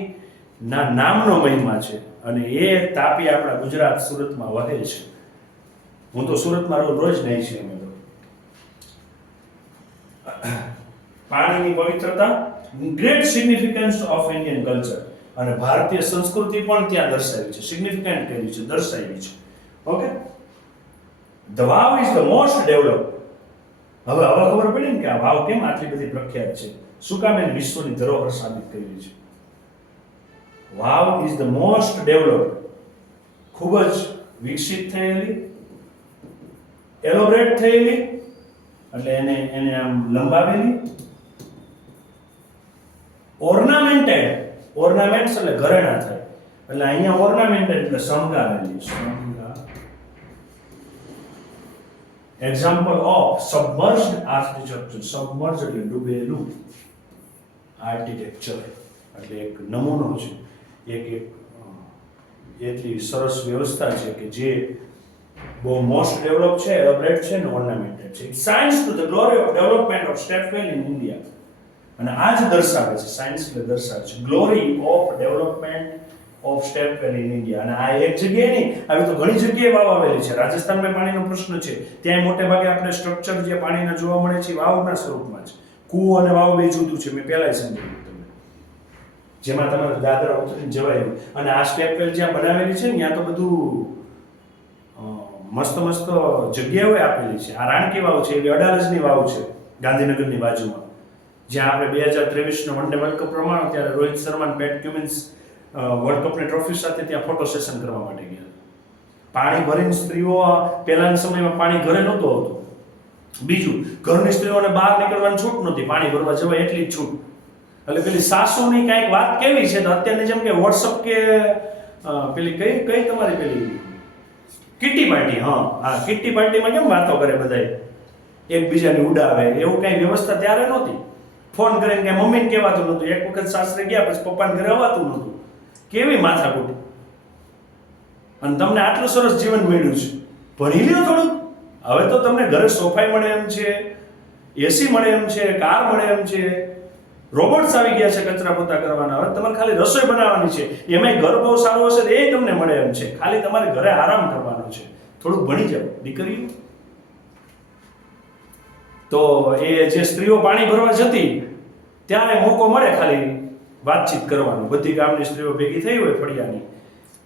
ના નામનો મહિમા છે. અને એ તાપી આપણા ગુજરાત સુરતમાં વહે છે. હું તો સુરતમાં રોજ નહીં છે. અમે તો પાણીની પવિત્રતા, great significance of Indian culture, અને ભારતીય સંસ્કૃતિ પણ ત્યાં દર્શાવી છે, સિગ્નિફિકન્ટ કરી છે, દર્શાવી છે. ઓકે, ધ વાવ ઇઝ ધ મોસ્ટ ડેવલપ. હવે ખબર પડી ને કે આ વાવ કેમ આટલી બધી પ્રખ્યાત છે, શું કામ એને વિશ્વની ધરોહર સાબિત કરી છે. વાવ ઇઝ ધ મોસ્ટ ડેવલપ, ખૂબ જ વિકસિત થયેલી, એલોબરેટ થયેલી, એટલે એને આમ લંબાવેલી, ઓર્નામેન્ટેડ, ઓર્નામેન્ટ્સ એટલે ઘરેણા થાય, એટલે અહીંયા ઓર્નામેન્ટેડ એટલે શણગારેલી. Example of submerged architecture. Submerge એટલે ડૂબેલું, આર્કિટેક્ચર એટલે એક નમૂનો છે, એક એટલી સરસ વ્યવસ્થા છે કે જે બહુ મોસ્ટ ડેવલપ છે, એલોબરેટ છે ને ઓર્નામેન્ટેડ છે. Science to the glory of development of stepwell in India. અને આ જ દર્શાવે છે, સાયન્સ એટલે દર્શાવે છે glory of development of stepwell in India. અને આ એક જગ્યાએ નહીં, આવી તો ઘણી જગ્યાએ વાવ આવેલી છે. રાજસ્થાનમાં પાણીનો પ્રશ્ન છે, ત્યાં મોટે ભાગે આપણે સ્ટ્રક્ચર જે પાણીના જોવા મળે છે વાવના સ્વરૂપમાં છે. કૂવો અને વાવ બે જુદું છે, મેં પહેલાં સમજાવ્યું તમને, જેમાં તમારે દાદરા ઉતરીને જવાય. અને આ સ્ટેપવેલ જ્યાં બનાવેલી છે ને ત્યાં તો બધું મસ્ત જગ્યાઓ આપેલી છે. આ રાણકી વાવ છે, એવી અડાલજની વાવ છે ગાંધીનગરની બાજુમાં, જ્યાં આપણે 2023નો વન ડે વર્લ્ડ કપ રમાણો ત્યારે રોહિત શર્મા અને પેટ ક્યુમિન્સ વર્લ્ડ કપની ટ્રોફી સાથે ત્યાં ફોટો સેશન કરવા માટે ગયા. પાણી ભરીને સ્ત્રીઓ પહેલાના સમયમાં પાણી ઘરે નહોતું આવતું. બીજું, ઘરની સ્ત્રીઓને બહાર નીકળવાની છૂટ નહોતી, પાણી ભરવા જવાય એટલી જ છૂટ. એટલે પેલી સાસુની કાંઈક વાત કેવી છે તો અત્યારની જેમ કે વોટ્સઅપ કે પેલી કઈ તમારી પેલી કિટ્ટી પાર્ટી, હા કિટ્ટી પાર્ટીમાં કેમ વાતો કરે બધાય એકબીજાને ઉડાવે, એવું કાંઈ વ્યવસ્થા ત્યારે નહોતી. ફોન કરીને કે મમ્મીને કહેવાતું નહોતું, એક વખત સાસરે ગયા પછી પપ્પાને ઘરે આવવાતું નહોતું. કેવી માથાકૂટ. અને તમને આટલું સરસ જીવન મળ્યું છે, ભણી લ્યો થોડુંક. હવે તો તમને ઘરે સોફાઈ મળે એમ છે, એસી મળે એમ છે, કાર મળે એમ છે, રોબોટ્સ આવી ગયા છે કચરા પોતા કરવાના. હવે તમારે ખાલી રસોઈ બનાવવાની છે, એમાંય ઘર બહુ સારું હશે એ તમને મળે એમ છે. ખાલી તમારે ઘરે આરામ કરવાનો છે. થોડુંક ભણી જાઓ દીકરીઓ. તો એ જે સ્ત્રીઓ પાણી ભરવા જતી ત્યારે મોકો મળે ખાલી વાતચીત કરવાનો. બધી ગામની સ્ત્રીઓ ભેગી થઈ હોય ફળિયાની,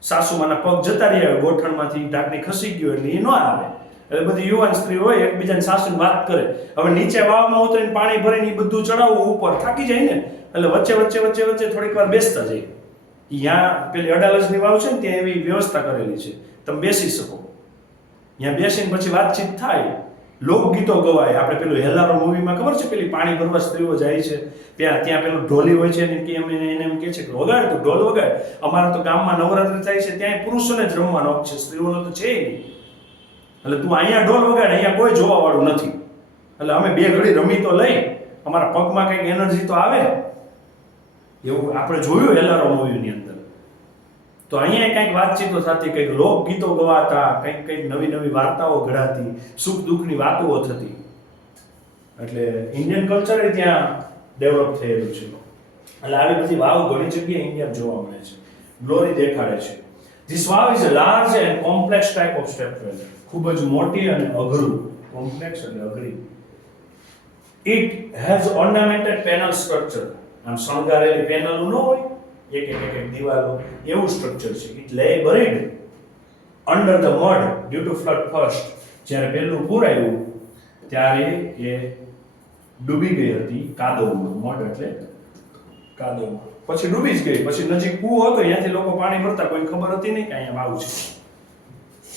સાસુમાના પગ જતા રહ્યા, ગોઠણમાંથી ઢાંકણી ખસી ગયો એટલે એ ન આવે. એટલે બધી યુવાન સ્ત્રી હોય એકબીજાની સાસુની વાત કરે. હવે નીચે વાવમાં ઉતરીને પાણી ભરીને એ બધું ચડાવવું ઉપર થાકી જાય ને, એટલે વચ્ચે થોડીક વાર બેસતા જાય. ત્યાં પેલી અડાલજની વાવ છે ને ત્યાં એવી વ્યવસ્થા કરેલી છે, તમે બેસી શકો. ત્યાં બેસીને પછી વાતચીત થાય, લોકગીતો ગવાય. આપણે પેલું હેલારો મૂવીમાં ખબર છે પેલી પાણી ભરવા સ્ત્રીઓ જાય છે ત્યાં પેલું ઢોલી હોય છે ને કે એને એમ કહે છે કે વગાડ તું ઢોલ વગાડ. અમારા તો ગામમાં નવરાત્રી થાય છે ત્યાં પુરુષોને જ રમવાનો હક છે, સ્ત્રીઓનો તો છે નહીં. એટલે તું અહીંયા ઢોલ વગાડ, અહીંયા કોઈ જોવા વાળું નથી. એટલે અમે બે ઘડી રમી તો લઈ, અમારા પગમાં કંઈક એનર્જી તો આવે. એવું આપણે જોયું હેલારો મૂવીની અંદર. તો અહીંયા કંઈક વાતચીતો થતી, કંઈક લોકગીતો ગવાતા, કંઈક નવી વાર્તાઓ ઘડાતી, સુખ દુઃખની વાતો થતી. એટલે ઇન્ડિયન કલ્ચર ત્યાં ડેવલપ થયેલું છે. એટલે આવી બધી વાવ ઘણી જગ્યાએ ઇન્ડિયામાં જોવા મળે છે, ગ્લોરી દેખાડે છે. This vav is a large and complex type of stepwell. ખૂબ જ મોટી અને અઘરું. કોમ્પ્લેક્સ એટલે અઘરી. It has ornamented panel structure. આમ શણગારેલી પેનલો ન હોય એક દિવાલો, એવું સ્ટ્રક્ચર છે. It lay buried under the mud due to flood first. જ્યારે પહેલું પૂર આવ્યું ત્યારે એ ડૂબી ગઈ હતી કાદવમાં. મડ એટલે કાદવમાં. પછી ડૂબી જ ગઈ. પછી નજીક કૂવો હતો, ત્યાંથી લોકો પાણી ભરતા, કોઈ ખબર હતી નહીં કે અહીંયા વાવ છે.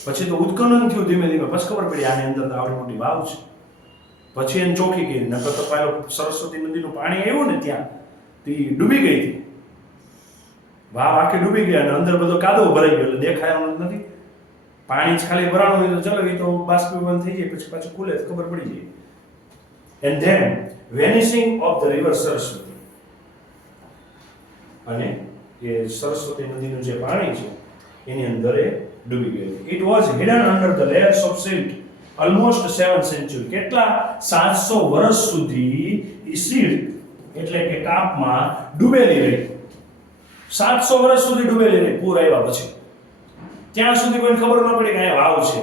પછી તો ઉત્ખનન થયું ધીમે ધીમે, પછી ખબર પડી આની અંદર તો આવડી મોટી વાવ છે. પછી એને ચોખી ગઈ. નકર તો પેલો સરસ્વતી નદીનું પાણી આવ્યું ને ત્યાં તો એ ડૂબી ગઈ હતી. વાવ આખી ડૂબી ગઈ અને અંદર બધો કાદવ ભરાઈ ગયો એટલે દેખાય નથી. પાણી જ ખાલી ભરાણું હોય તો ચલો, એ તો બાષ્પીભવન થઈ જાય, પછી પાછું ખુલે તો ખબર પડી જાય. And then vanishing of the river Saraswati. અને એ સરસ્વતી નદીનું જે પાણી છે એની અંદર એ ડૂબી ગયું. It was hidden under the layers of silt almost 7th century. કેટલા 700 વર્ષ સુધી સિલ્ટ એટલે કે કાપમાં ડૂબેલી રહી. 700 વર્ષ સુધી ડૂબેલી રહી પૂર આવ્યા પછી. ત્યાં સુધી કોઈને ખબર ન પડી કે અહીંયા વાવ છે.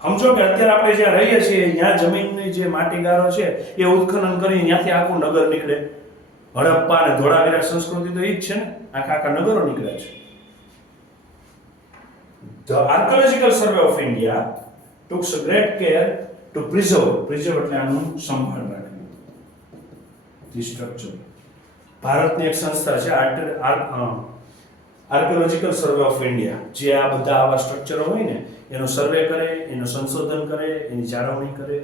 સમજો કે અત્યારે આપણે જ્યાં રહીએ છીએ ત્યાં જમીનની જે માટીગારો છે એ ઉત્ખનન કરી ત્યાંથી આખું નગર નીકળે. હડપ્પા અને ધોળાવીરા સંસ્કૃતિ તો એ જ છે ને, આખા નગરો નીકળ્યા છે. The Archaeological Survey of India took great care to preserve એટલે આનું સંભાળ રાખવું. The structure. ભારતની એક સંસ્થા છે આર્કિયોલોજીકલ સર્વે ઓફ ઇન્ડિયા, જે આ બધા આવા સ્ટ્રક્ચરો હોય ને એનો સર્વે કરે, એનું સંશોધન કરે, એની જાળવણી કરે.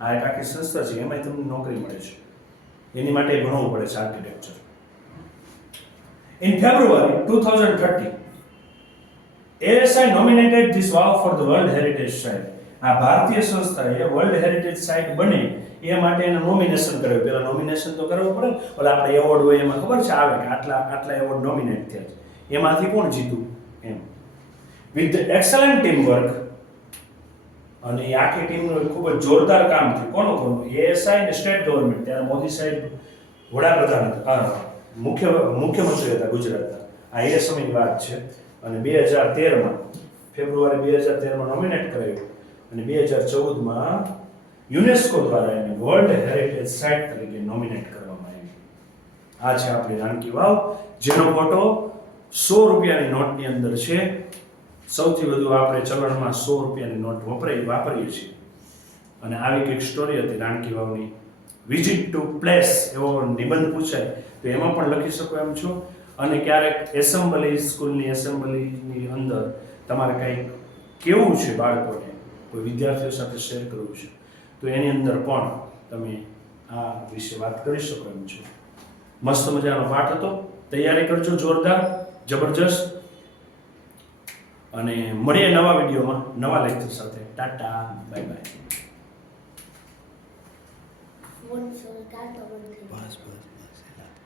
આ એક આખી સંસ્થા છે, એમાં તમને નોકરી મળે છે. એની માટે ભણવું પડે છે architecture. In February 2030, ASI nominated this wow for the World Heritage Site. આ ભારતીય સંસ્થાએ વર્લ્ડ હેરિટેજ સાઇટ બને એ માટે એને નોમિનેશન કર્યું. પેલા નોમિનેશન તો કરવું પડે, ઓલા આપણે એવોર્ડ હોય એમાં ખબર છે આવે કે આટલા એવોર્ડ નોમિનેટ થયા છે, એમાંથી કોણ જીતું એમ. With the excellent team work, અને એ આખી ટીમનું ખૂબ જ જોરદાર કામ થયું. કોનું એએસઆઈ ને સ્ટેટ ગવર્મેન્ટ, ત્યારે મોદી સાહેબ વડાપ્રધાન હતા, મુખ્યમંત્રી હતા ગુજરાતના. આ એ સમયની વાત છે. અને 2013માં ફેબ્રુઆરી 2013માં નોમિનેટ કરાયું અને 2014માં યુનેસ્કો દ્વારા એને વર્લ્ડ હેરિટેજ સાઇટ તરીકે નોમિનેટ કરવામાં આવી. આ છે આપણી રાણકી વાવ, જેનો ફોટો 100 રૂપિયાની નોટની અંદર છે. સૌથી વધુ આપણે ચલણમાં 100 રૂપિયાની નોટ વાપરીએ છીએ. અને આવી કંઈક સ્ટોરી હતી રાણકી વાવની. વિઝિટ ટુ પ્લેસ એવો નિબંધ પૂછાય તો એમાં પણ લખી શકો એમ છો. અને ક્યારેક એસેમ્બલી, સ્કૂલની એસેમ્બલીની અંદર તમારે કંઈક કેવું છે બાળકોને, કોઈ વિદ્યાર્થીઓ સાથે શેર કરવું છે, તો એની અંદર પણ તમે આ વિશે વાત કરી શકો એમ છો. મસ્ત મજાનો પાઠ હતો, તૈયારી કરજો જોરદાર, જબરજસ્ત. અને મળીએ નવા વિડીયોમાં, નવા લેક્ચર સાથે. Tata, bye bye. બસ બસ.